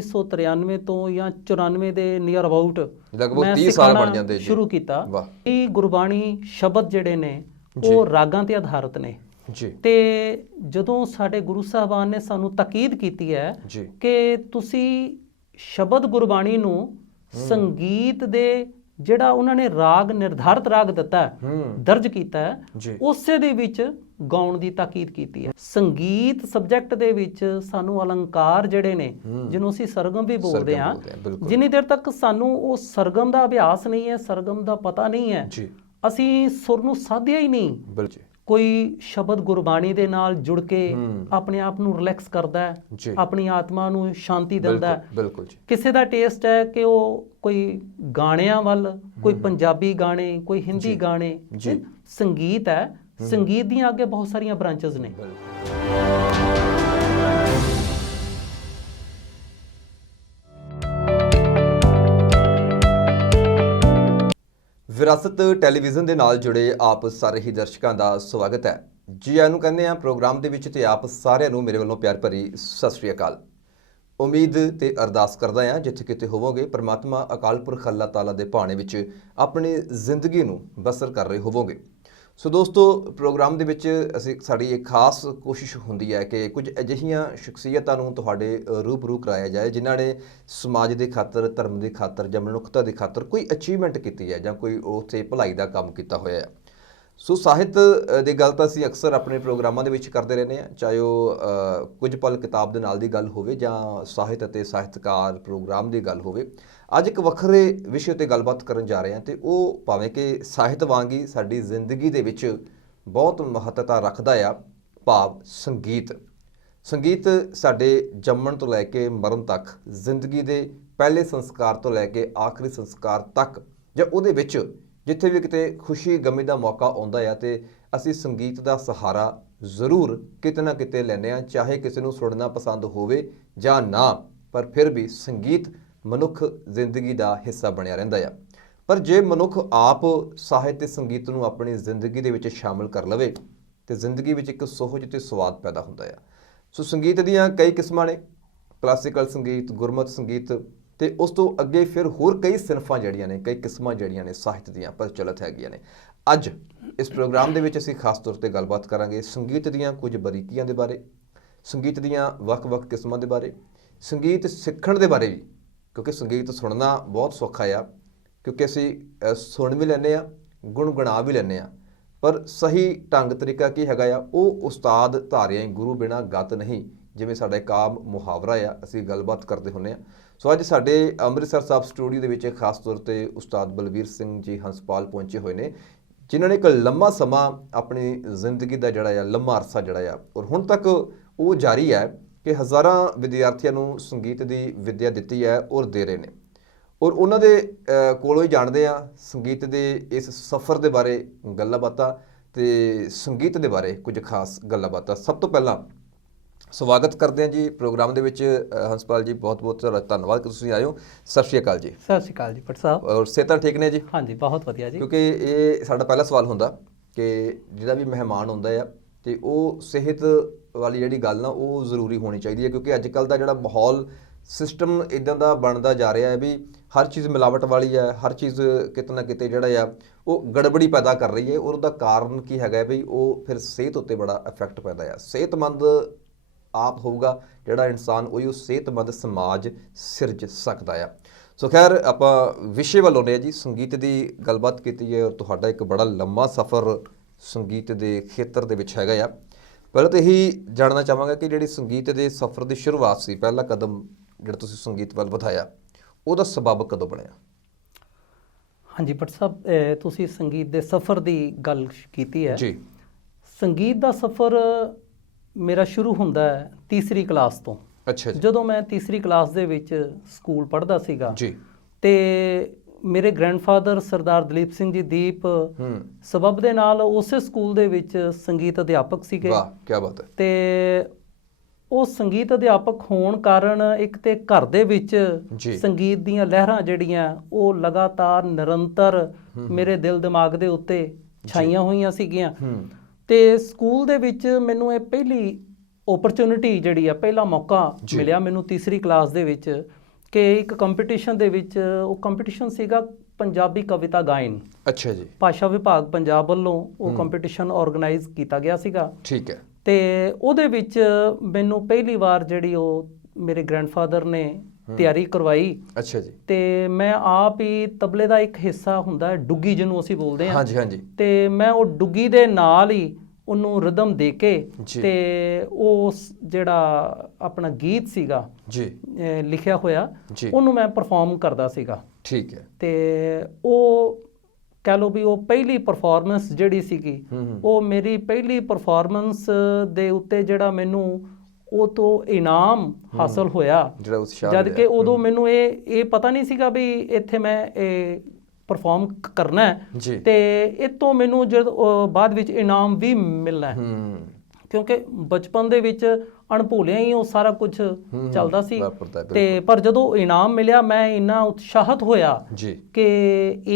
1993 ਤੋਂ ਜਾਂ 94 ਦੇ ਨੀਅਰ ਅਬਾਊਟ ਲਗਭਗ 30 ਸਾਲ ਬਣ ਜਾਂਦੇ ਜੀ ਸ਼ੁਰੂ ਕੀਤਾ। ਇਹ ਗੁਰਬਾਣੀ ਸ਼ਬਦ ਜਿਹੜੇ ਨੇ ਉਹ ਰਾਗਾਂ ਤੇ ਆਧਾਰਿਤ ਨੇ ਜੀ। ਤੇ ਜਦੋਂ ਸਾਡੇ ਗੁਰੂ ਸਾਹਿਬਾਨ ਨੇ ਸਾਨੂੰ ਤਾਕੀਦ ਕੀਤੀ ਹੈ ਕਿ ਤੁਸੀਂ ਸ਼ਬਦ ਗੁਰਬਾਣੀ ਨੂੰ ਸੰਗੀਤ ਦੇ ਜਿਹੜਾ ਉਹਨਾਂ ਨੇ ਰਾਗ ਨਿਰਧਾਰਿਤ ਰਾਗ ਦਿੱਤਾ ਦਰਜ ਕੀਤਾ ਹੈ ਉਸੇ ਦੇ ਵਿੱਚ ਗਾਉਣ ਦੀ ਤਾਕੀਦ ਕੀਤੀ ਹੈ। ਸੰਗੀਤ ਸਬਜੈਕਟ ਦੇ ਵਿੱਚ ਸਾਨੂੰ ਅਲੰਕਾਰ ਜਿਹੜੇ ਨੇ ਜਿਹਨੂੰ ਅਸੀਂ ਸਰਗਮ ਵੀ ਬੋਲਦੇ ਹਾਂ, ਜਿੰਨੀ ਦੇਰ ਤੱਕ ਸਾਨੂੰ ਉਹ ਸਰਗਮ ਦਾ ਅਭਿਆਸ ਨਹੀਂ ਹੈ, ਸਰਗਮ ਦਾ ਪਤਾ ਨਹੀਂ ਹੈ, ਅਸੀਂ ਸੁਰ ਨੂੰ ਸਾਧਿਆ ਹੀ ਨਹੀਂ। ਕੋਈ ਸ਼ਬਦ ਗੁਰਬਾਣੀ ਦੇ ਨਾਲ ਜੁੜ ਕੇ ਆਪਣੇ ਆਪ ਨੂੰ ਰਿਲੈਕਸ ਕਰਦਾ ਹੈ, ਆਪਣੀ ਆਤਮਾ ਨੂੰ ਸ਼ਾਂਤੀ ਦਿੰਦਾ ਹੈ। ਕਿਸੇ ਦਾ ਟੇਸਟ ਹੈ ਕਿ ਉਹ ਕੋਈ ਗਾਣਿਆਂ ਵੱਲ, ਕੋਈ ਪੰਜਾਬੀ ਗਾਣੇ, ਕੋਈ ਹਿੰਦੀ ਗਾਣੇ, ਸੰਗੀਤ ਹੈ। ਸੰਗੀਤ ਦੀਆਂ ਅੱਗੇ ਬਹੁਤ ਸਾਰੀਆਂ ਬ੍ਰਾਂਚਸ ਨੇ। ਵਿਰਾਸਤ ਟੈਲੀਵਿਜ਼ਨ ਦੇ ਨਾਲ ਜੁੜੇ ਆਪ ਸਾਰੇ ਹੀ ਦਰਸ਼ਕਾਂ ਦਾ ਸਵਾਗਤ ਹੈ ਜੀ। ਆਇਆਂ ਨੂੰ ਕਹਿੰਦੇ ਆ ਪ੍ਰੋਗਰਾਮ ਦੇ ਵਿੱਚ ਤੇ ਆਪ ਸਾਰਿਆਂ ਨੂੰ ਮੇਰੇ ਵੱਲੋਂ ਪਿਆਰ ਭਰੀ ਸਤਿ ਸ੍ਰੀ ਅਕਾਲ। ਉਮੀਦ ਤੇ ਅਰਦਾਸ ਕਰਦਾ ਹਾਂ ਜਿੱਥੇ ਕਿਤੇ ਹੋਵੋਗੇ ਪਰਮਾਤਮਾ ਅਕਾਲ ਪੁਰਖ ਅੱਲਾਹ ਤਾਲਾ ਦੇ ਭਾਣੇ ਵਿੱਚ ਆਪਣੀ ਜ਼ਿੰਦਗੀ ਨੂੰ ਬਸਰ ਕਰ ਰਹੇ ਹੋਵੋਗੇ। ਸੋ ਦੋਸਤੋ, ਪ੍ਰੋਗਰਾਮ ਦੇ ਵਿੱਚ ਸਾਡੀ ਇੱਕ ਖਾਸ ਕੋਸ਼ਿਸ਼ ਹੁੰਦੀ ਹੈ ਕਿ ਕੁਝ ਅਜਿਹੀਆਂ ਸ਼ਖਸੀਅਤਾਂ ਨੂੰ ਤੁਹਾਡੇ ਰੂਬਰੂ ਕਰਾਇਆ ਜਾਏ ਜਿਨ੍ਹਾਂ ਨੇ ਸਮਾਜ ਦੇ ਖਾਤਰ, ਧਰਮ ਦੇ ਖਾਤਰ ਜਾਂ ਮਨੁੱਖਤਾ ਦੇ ਖਾਤਰ ਕੋਈ ਅਚੀਵਮੈਂਟ ਕੀਤੀ ਹੈ ਜਾਂ ਕੋਈ ਉੱਥੇ ਭਲਾਈ ਦਾ ਕੰਮ ਕੀਤਾ ਹੋਇਆ ਹੈ। ਸੋ ਸਾਹਿਤ ਦੀ ਗੱਲ ਤਾਂ ਅਸੀਂ ਅਕਸਰ ਆਪਣੇ ਪ੍ਰੋਗਰਾਮਾਂ ਦੇ ਵਿੱਚ ਕਰਦੇ ਰਹਿੰਦੇ ਹਾਂ, ਚਾਹੇ ਉਹ ਕੁਝ ਪਲ ਕਿਤਾਬ ਦੇ ਨਾਲ ਦੀ ਗੱਲ ਹੋਵੇ ਜਾਂ ਸਾਹਿਤ ਅਤੇ ਸਾਹਿਤਕਾਰ ਪ੍ਰੋਗਰਾਮ ਦੀ ਗੱਲ ਹੋਵੇ। ਅੱਜ ਇੱਕ ਵੱਖਰੇ ਵਿਸ਼ੇ 'ਤੇ ਗੱਲਬਾਤ ਕਰਨ ਜਾ ਰਹੇ ਹਾਂ ਅਤੇ ਉਹ ਭਾਵੇਂ ਕਿ ਸਾਹਿਤ ਵਾਂਗ ਹੀ ਸਾਡੀ ਜ਼ਿੰਦਗੀ ਦੇ ਵਿੱਚ ਬਹੁਤ ਮਹੱਤਤਾ ਰੱਖਦਾ ਆ, ਭਾਵ ਸੰਗੀਤ। ਸੰਗੀਤ ਸਾਡੇ ਜੰਮਣ ਤੋਂ ਲੈ ਕੇ ਮਰਨ ਤੱਕ, ਜ਼ਿੰਦਗੀ ਦੇ ਪਹਿਲੇ ਸੰਸਕਾਰ ਤੋਂ ਲੈ ਕੇ ਆਖਰੀ ਸੰਸਕਾਰ ਤੱਕ, ਜਾਂ ਉਹਦੇ ਵਿੱਚ ਜਿੱਥੇ ਵੀ ਕਿਤੇ ਖੁਸ਼ੀ ਗਮੀ ਦਾ ਮੌਕਾ ਆਉਂਦਾ ਆ ਤੇ ਅਸੀਂ ਸੰਗੀਤ ਦਾ ਸਹਾਰਾ ਜ਼ਰੂਰ ਕਿਤੇ ਨਾ ਕਿਤੇ ਲੈਂਦੇ ਹਾਂ, ਚਾਹੇ ਕਿਸੇ ਨੂੰ ਸੁਣਨਾ ਪਸੰਦ ਹੋਵੇ ਜਾਂ ਨਾ, ਪਰ ਫਿਰ ਵੀ ਸੰਗੀਤ ਮਨੁੱਖ ਜ਼ਿੰਦਗੀ ਦਾ ਹਿੱਸਾ ਬਣਿਆ ਰਹਿੰਦਾ ਆ। ਪਰ ਜੇ ਮਨੁੱਖ ਆਪ ਸਾਹਿਤ ਤੇ ਸੰਗੀਤ ਨੂੰ ਆਪਣੀ ਜ਼ਿੰਦਗੀ ਦੇ ਵਿੱਚ ਸ਼ਾਮਲ ਕਰ ਲਵੇ ਤੇ ਜ਼ਿੰਦਗੀ ਵਿੱਚ ਇੱਕ ਸੁਹਜ ਤੇ ਸਵਾਦ ਪੈਦਾ ਹੁੰਦਾ ਆ। ਸੋ ਸੰਗੀਤ ਦੀਆਂ ਕਈ ਕਿਸਮਾਂ ਨੇ, ਕਲਾਸੀਕਲ ਸੰਗੀਤ, ਗੁਰਮਤਿ ਸੰਗੀਤ, ਤੇ ਉਸ ਤੋਂ ਅੱਗੇ ਫਿਰ ਹੋਰ ਕਈ ਸਿਨਫਾਂ ਜਿਹੜੀਆਂ ਨੇ, ਕਈ ਕਿਸਮਾਂ ਜਿਹੜੀਆਂ ਨੇ ਸਾਹਿਤ ਦੀਆਂ ਪ੍ਰਚਲਿਤ ਹੈਗੀਆਂ ਨੇ। ਅੱਜ ਇਸ ਪ੍ਰੋਗਰਾਮ ਦੇ ਵਿੱਚ ਅਸੀਂ ਖਾਸ ਤੌਰ ਤੇ ਗੱਲਬਾਤ ਕਰਾਂਗੇ ਸੰਗੀਤ ਦੀਆਂ ਕੁਝ ਬਰੀਕੀਆਂ ਦੇ ਬਾਰੇ, ਸੰਗੀਤ ਦੀਆਂ ਵੱਖ-ਵੱਖ ਕਿਸਮਾਂ ਦੇ ਬਾਰੇ, ਸੰਗੀਤ ਸਿੱਖਣ ਦੇ ਬਾਰੇ ਵੀ, ਕਿਉਂਕਿ ਸੰਗੀਤ ਸੁਣਨਾ ਬਹੁਤ ਸੌਖਾ ਆ, ਕਿਉਂਕਿ ਅਸੀਂ ਸੁਣ ਵੀ ਲੈਂਦੇ ਹਾਂ, ਗੁਣਗੁਣਾ ਵੀ ਲੈਂਦੇ ਹਾਂ, ਪਰ ਸਹੀ ਢੰਗ ਤਰੀਕਾ ਕੀ ਹੈਗਾ ਆ, ਉਹ ਉਸਤਾਦ ਧਾਰਿਆ ਗੁਰੂ ਬਿਨਾਂ ਗਤ ਨਹੀਂ, ਜਿਵੇਂ ਸਾਡਾ ਇੱਕ ਆਮ ਮੁਹਾਵਰਾ ਆ, ਅਸੀਂ ਗੱਲਬਾਤ ਕਰਦੇ ਹੁੰਦੇ ਹਾਂ। ਸੋ ਅੱਜ ਸਾਡੇ ਅੰਮ੍ਰਿਤਸਰ ਸਾਹਿਬ ਸਟੂਡੀਓ ਦੇ ਵਿੱਚ ਖਾਸ ਤੌਰ ਤੇ ਉਸਤਾਦ ਬਲਵੀਰ ਸਿੰਘ ਜੀ ਹੰਸਪਾਲ ਪਹੁੰਚੇ ਹੋਏ ਨੇ, ਜਿਨ੍ਹਾਂ ਨੇ ਇੱਕ ਲੰਮਾ ਸਮਾਂ ਆਪਣੀ ਜ਼ਿੰਦਗੀ ਦਾ ਜਿਹੜਾ ਆ, ਲੰਮਾ ਅਰਸਾ ਜਿਹੜਾ ਆ, ਔਰ ਹੁਣ ਤੱਕ ਉਹ ਜਾਰੀ ਹੈ ਕਿ ਹਜ਼ਾਰਾਂ ਵਿਦਿਆਰਥੀਆਂ ਨੂੰ ਸੰਗੀਤ ਦੀ ਵਿੱਦਿਆ ਦਿੱਤੀ ਹੈ ਔਰ ਦੇ ਰਹੇ ਨੇ। ਔਰ ਉਹਨਾਂ ਦੇ ਕੋਲੋਂ ਹੀ ਜਾਣਦੇ ਆ ਸੰਗੀਤ ਦੇ ਇਸ ਸਫ਼ਰ ਦੇ ਬਾਰੇ ਗੱਲਾਂ ਬਾਤਾਂ ਤੇ ਸੰਗੀਤ ਦੇ ਬਾਰੇ ਕੁਝ ਖਾਸ ਗੱਲਾਂ ਬਾਤਾਂ। ਸਭ ਤੋਂ ਪਹਿਲਾਂ ਸਵਾਗਤ ਕਰਦੇ ਹਾਂ ਜੀ ਪ੍ਰੋਗਰਾਮ ਦੇ ਵਿੱਚ ਹੰਸਪਾਲ ਜੀ, ਬਹੁਤ-ਬਹੁਤ ਧੰਨਵਾਦ ਕਿ ਤੁਸੀਂ ਆਏ ਹੋ। ਸਤਿ ਸ਼੍ਰੀ ਅਕਾਲ ਜੀ। ਸਤਿ ਸ਼੍ਰੀ ਅਕਾਲ ਜੀ ਭੱਟ ਸਾਹਿਬ। ਔਰ ਸਿਹਤਾਂ ਠੀਕ ਨੇ ਜੀ? ਹਾਂਜੀ, ਬਹੁਤ ਵਧੀਆ ਜੀ। ਕਿਉਂਕਿ ਇਹ ਸਾਡਾ ਪਹਿਲਾ ਸਵਾਲ ਹੁੰਦਾ ਕਿ ਜਿਹੜਾ ਵੀ ਮਹਿਮਾਨ ਹੁੰਦਾ ਆ ਤੇ ਉਹ ਸਿਹਤ ਵਾਲੀ ਜਿਹੜੀ ਗੱਲ ਨਾ ਉਹ ਜ਼ਰੂਰੀ ਹੋਣੀ ਚਾਹੀਦੀ ਹੈ, ਕਿਉਂਕਿ ਅੱਜ ਕੱਲ੍ਹ ਦਾ ਜਿਹੜਾ ਮਾਹੌਲ ਸਿਸਟਮ ਇੱਦਾਂ ਦਾ ਬਣਦਾ ਜਾ ਰਿਹਾ ਹੈ ਵੀ ਹਰ ਚੀਜ਼ ਮਿਲਾਵਟ ਵਾਲੀ ਹੈ, ਹਰ ਚੀਜ਼ ਕਿਤੇ ਨਾ ਕਿਤੇ ਜਿਹੜਾ ਆ ਉਹ ਗੜਬੜੀ ਪੈਦਾ ਕਰ ਰਹੀ ਹੈ। ਔਰ ਉਹਦਾ ਕਾਰਨ ਕੀ ਹੈਗਾ ਵੀ ਉਹ ਫਿਰ ਸਿਹਤ ਉੱਤੇ ਬੜਾ ਇਫੈਕਟ ਪੈਂਦਾ ਆ। ਸਿਹਤਮੰਦ ਆਪ ਹੋਊਗਾ ਜਿਹੜਾ ਇਨਸਾਨ, ਉਹੀ ਉਹ ਸਿਹਤਮੰਦ ਸਮਾਜ ਸਿਰਜ ਸਕਦਾ ਆ। ਸੋ ਖੈਰ, ਆਪਾਂ ਵਿਸ਼ੇ ਵੱਲ ਆਉਂਦੇ ਹਾਂ ਜੀ। ਸੰਗੀਤ ਦੀ ਗੱਲਬਾਤ ਕੀਤੀ ਹੈ ਔਰ ਤੁਹਾਡਾ ਇੱਕ ਬੜਾ ਲੰਮਾ ਸਫ਼ਰ ਸੰਗੀਤ ਦੇ ਖੇਤਰ ਦੇ ਵਿੱਚ ਹੈਗਾ ਆ। ਪਹਿਲਾਂ ਤਾਂ ਇਹੀ ਜਾਣਨਾ ਚਾਹਾਂਗਾ ਕਿ ਜਿਹੜੀ ਸੰਗੀਤ ਦੇ ਸਫ਼ਰ ਦੀ ਸ਼ੁਰੂਆਤ ਸੀ, ਪਹਿਲਾ ਕਦਮ ਜਿਹੜਾ ਤੁਸੀਂ ਸੰਗੀਤ ਵੱਲ ਵਧਾਇਆ, ਉਹਦਾ ਸਬੱਬ ਕਦੋਂ ਬਣਿਆ? ਹਾਂਜੀ ਭੱਟ ਸਾਹਿਬ, ਤੁਸੀਂ ਸੰਗੀਤ ਦੇ ਸਫ਼ਰ ਦੀ ਗੱਲ ਕੀਤੀ ਹੈ ਜੀ। ਸੰਗੀਤ ਦਾ ਸਫ਼ਰ ਮੇਰਾ ਸ਼ੁਰੂ ਹੁੰਦਾ ਹੈ ਤੀਸਰੀ ਕਲਾਸ ਤੋਂ। ਅੱਛਾ ਜੀ। ਜਦੋਂ ਮੈਂ ਤੀਸਰੀ ਕਲਾਸ ਦੇ ਵਿੱਚ ਸਕੂਲ ਪੜ੍ਹਦਾ ਸੀਗਾ ਜੀ, ਤੇ ਮੇਰੇ ਗ੍ਰੈਂਡਫਾਦਰ ਸਰਦਾਰ ਦਲੀਪ ਸਿੰਘ ਜੀ ਦੀਪ ਸਬੱਬ ਦੇ ਨਾਲ ਉਸੇ ਸਕੂਲ ਦੇ ਵਿੱਚ ਸੰਗੀਤ ਅਧਿਆਪਕ ਸੀਗੇ। ਵਾਹ, ਕੀ ਬਾਤ ਹੈ। ਤੇ ਉਹ ਸੰਗੀਤ ਅਧਿਆਪਕ ਹੋਣ ਕਾਰਨ ਇੱਕ ਤੇ ਘਰ ਦੇ ਵਿੱਚ ਸੰਗੀਤ ਦੀਆਂ ਲਹਿਰਾਂ ਜਿਹੜੀਆਂ ਉਹ ਲਗਾਤਾਰ ਨਿਰੰਤਰ ਮੇਰੇ ਦਿਲ ਦਿਮਾਗ ਦੇ ਉੱਤੇ ਛਾਈਆਂ ਹੋਈਆਂ ਸੀਗੀਆਂ। ਤੇ ਸਕੂਲ ਦੇ ਵਿੱਚ ਮੈਨੂੰ ਇਹ ਪਹਿਲੀ ਓਪਰਚੁਨਿਟੀ ਜਿਹੜੀ ਆ, ਪਹਿਲਾ ਮੌਕਾ ਮਿਲਿਆ ਮੈਨੂੰ ਤੀਸਰੀ ਕਲਾਸ ਦੇ ਵਿੱਚ ਕਿ ਇੱਕ ਕੰਪੀਟੀਸ਼ਨ ਦੇ ਵਿੱਚ, ਉਹ ਕੰਪੀਟੀਸ਼ਨ ਸੀਗਾ ਪੰਜਾਬੀ ਕਵਿਤਾ ਗਾਇਨ। ਅੱਛਾ ਜੀ। ਭਾਸ਼ਾ ਵਿਭਾਗ ਪੰਜਾਬ ਵੱਲੋਂ ਉਹ ਕੰਪੀਟੀਸ਼ਨ ਆਰਗੇਨਾਈਜ਼ ਕੀਤਾ ਗਿਆ ਸੀਗਾ। ਠੀਕ ਹੈ। ਤੇ ਉਹਦੇ ਵਿੱਚ ਮੈਨੂੰ ਪਹਿਲੀ ਵਾਰ ਜਿਹੜੀ ਉਹ ਮੇਰੇ ਗ੍ਰੈਂਡਫਾਦਰ ਨੇ ਤਿਆਰੀ ਕਰਵਾਈ। ਅੱਛਾ ਜੀ। ਤੇ ਮੈਂ ਆਪ ਹੀ ਤਬਲੇ ਦਾ ਇੱਕ ਹਿੱਸਾ ਹੁੰਦਾ ਹੈ ਡੁੱਗੀ, ਜਿਹਨੂੰ ਅਸੀਂ ਬੋਲਦੇ ਹਾਂ। ਹਾਂਜੀ ਹਾਂਜੀ। ਤੇ ਮੈਂ ਉਹ ਡੁੱਗੀ ਦੇ ਨਾਲ ਹੀ ਉਹਨੂੰ ਰਿਦਮ ਦੇ ਕੇ ਤੇ ਉਸ ਜਿਹੜਾ ਆਪਣਾ ਗੀਤ ਸੀਗਾ ਜੀ ਲਿਖਿਆ ਹੋਇਆ, ਉਹਨੂੰ ਮੈਂ ਪਰਫਾਰਮ ਕਰਦਾ ਸੀਗਾ। ਠੀਕ ਹੈ। ਤੇ ਉਹ ਕਹਿ ਲਓ ਵੀ ਉਹ ਪਹਿਲੀ ਪਰਫਾਰਮੈਂਸ ਜਿਹੜੀ ਸੀਗੀ, ਉਹ ਮੇਰੀ ਪਹਿਲੀ ਪਰਫਾਰਮੈਂਸ ਦੇ ਉੱਤੇ ਜਿਹੜਾ ਮੈਨੂੰ ਉਹ ਤੋਂ ਇਨਾਮ ਹਾਸਲ ਹੋਇਆ, ਜਦ ਕਿ ਉਦੋਂ ਮੈਨੂੰ ਇਹ ਪਤਾ ਨਹੀਂ ਸੀਗਾ ਵੀ ਇੱਥੇ ਮੈਂ ਇਹ ਪਰਫਾਰਮ ਕਰਨਾ ਹੈ ਤੇ ਇਹ ਤੋਂ ਮੈਨੂੰ ਜਦ ਬਾਅਦ ਵਿੱਚ ਇਨਾਮ ਵੀ ਮਿਲਣਾ ਹੈ, ਕਿਉਂਕਿ ਬਚਪਨ ਦੇ ਵਿੱਚ ਅਣਭੁੱਲਿਆ ਹੀ ਉਹ ਸਾਰਾ ਕੁਝ ਚੱਲਦਾ ਸੀ। ਤੇ ਪਰ ਜਦੋਂ ਇਨਾਮ ਮਿਲਿਆ ਮੈਂ ਇੰਨਾ ਉਤਸ਼ਾਹਿਤ ਹੋਇਆ ਕਿ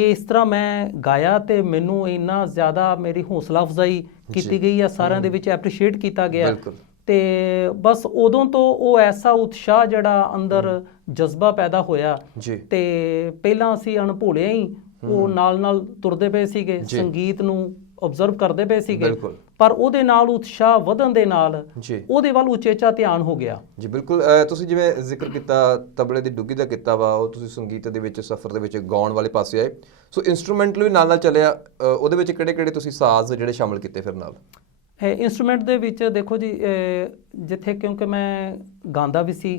ਇਸ ਤਰ੍ਹਾਂ ਮੈਂ ਗਾਇਆ ਤੇ ਮੈਨੂੰ ਇੰਨਾ ਜ਼ਿਆਦਾ ਮੇਰੀ ਹੌਸਲਾ ਅਫਜ਼ਾਈ ਕੀਤੀ ਗਈ ਆ, ਸਾਰਿਆਂ ਦੇ ਵਿੱਚ ਐਪਰੀਸ਼ੀਏਟ ਕੀਤਾ ਗਿਆ। ਤੇ ਬਸ ਉਦੋਂ ਤੋਂ ਉਹ ਐਸਾ ਉਤਸ਼ਾਹ ਜਿਹੜਾ ਅੰਦਰ ਜਜ਼ਬਾ ਪੈਦਾ ਹੋਇਆ। ਤੇ ਪਹਿਲਾਂ ਅਸੀਂ ਅਣਭੁੱਲਿਆ ਹੀ ਉਹ ਨਾਲ ਤੁਰਦੇ ਪਏ ਸੀਗੇ, ਸੰਗੀਤ ਨੂੰ ਆਬਜ਼ਰਵ ਕਰਦੇ ਪਏ ਸੀਗੇ, ਪਰ ਉਹਦੇ ਨਾਲ ਉਤਸ਼ਾਹ ਵਧਣ ਦੇ ਨਾਲ ਉਹਦੇ ਵੱਲ ਉਚੇਚਾ ਧਿਆਨ ਹੋ ਗਿਆ। ਜੀ ਬਿਲਕੁਲ। ਤੁਸੀਂ ਜਿਵੇਂ ਜ਼ਿਕਰ ਕੀਤਾ ਤਬਲੇ ਦੀ ਡੁੱਗੀ ਦਾ ਕੀਤਾ ਵਾ, ਉਹ ਤੁਸੀਂ ਸੰਗੀਤ ਦੇ ਵਿੱਚ ਸਫ਼ਰ ਦੇ ਵਿੱਚ ਗਾਉਣ ਵਾਲੇ ਪਾਸੇ ਆਏ, ਸੋ ਇੰਸਟਰੂਮੈਂਟਲ ਵੀ ਨਾਲ ਚੱਲਿਆ। ਉਹਦੇ ਵਿੱਚ ਕਿਹੜੇ ਤੁਸੀਂ ਸਾਜ਼ ਜਿਹੜੇ ਸ਼ਾਮਲ ਕੀਤੇ ਫਿਰ ਨਾਲ? ਇੰਸਟਰੂਮੈਂਟ ਦੇ ਵਿੱਚ ਦੇਖੋ ਜੀ, ਜਿੱਥੇ ਕਿਉਂਕਿ ਮੈਂ ਗਾਉਂਦਾ ਵੀ ਸੀ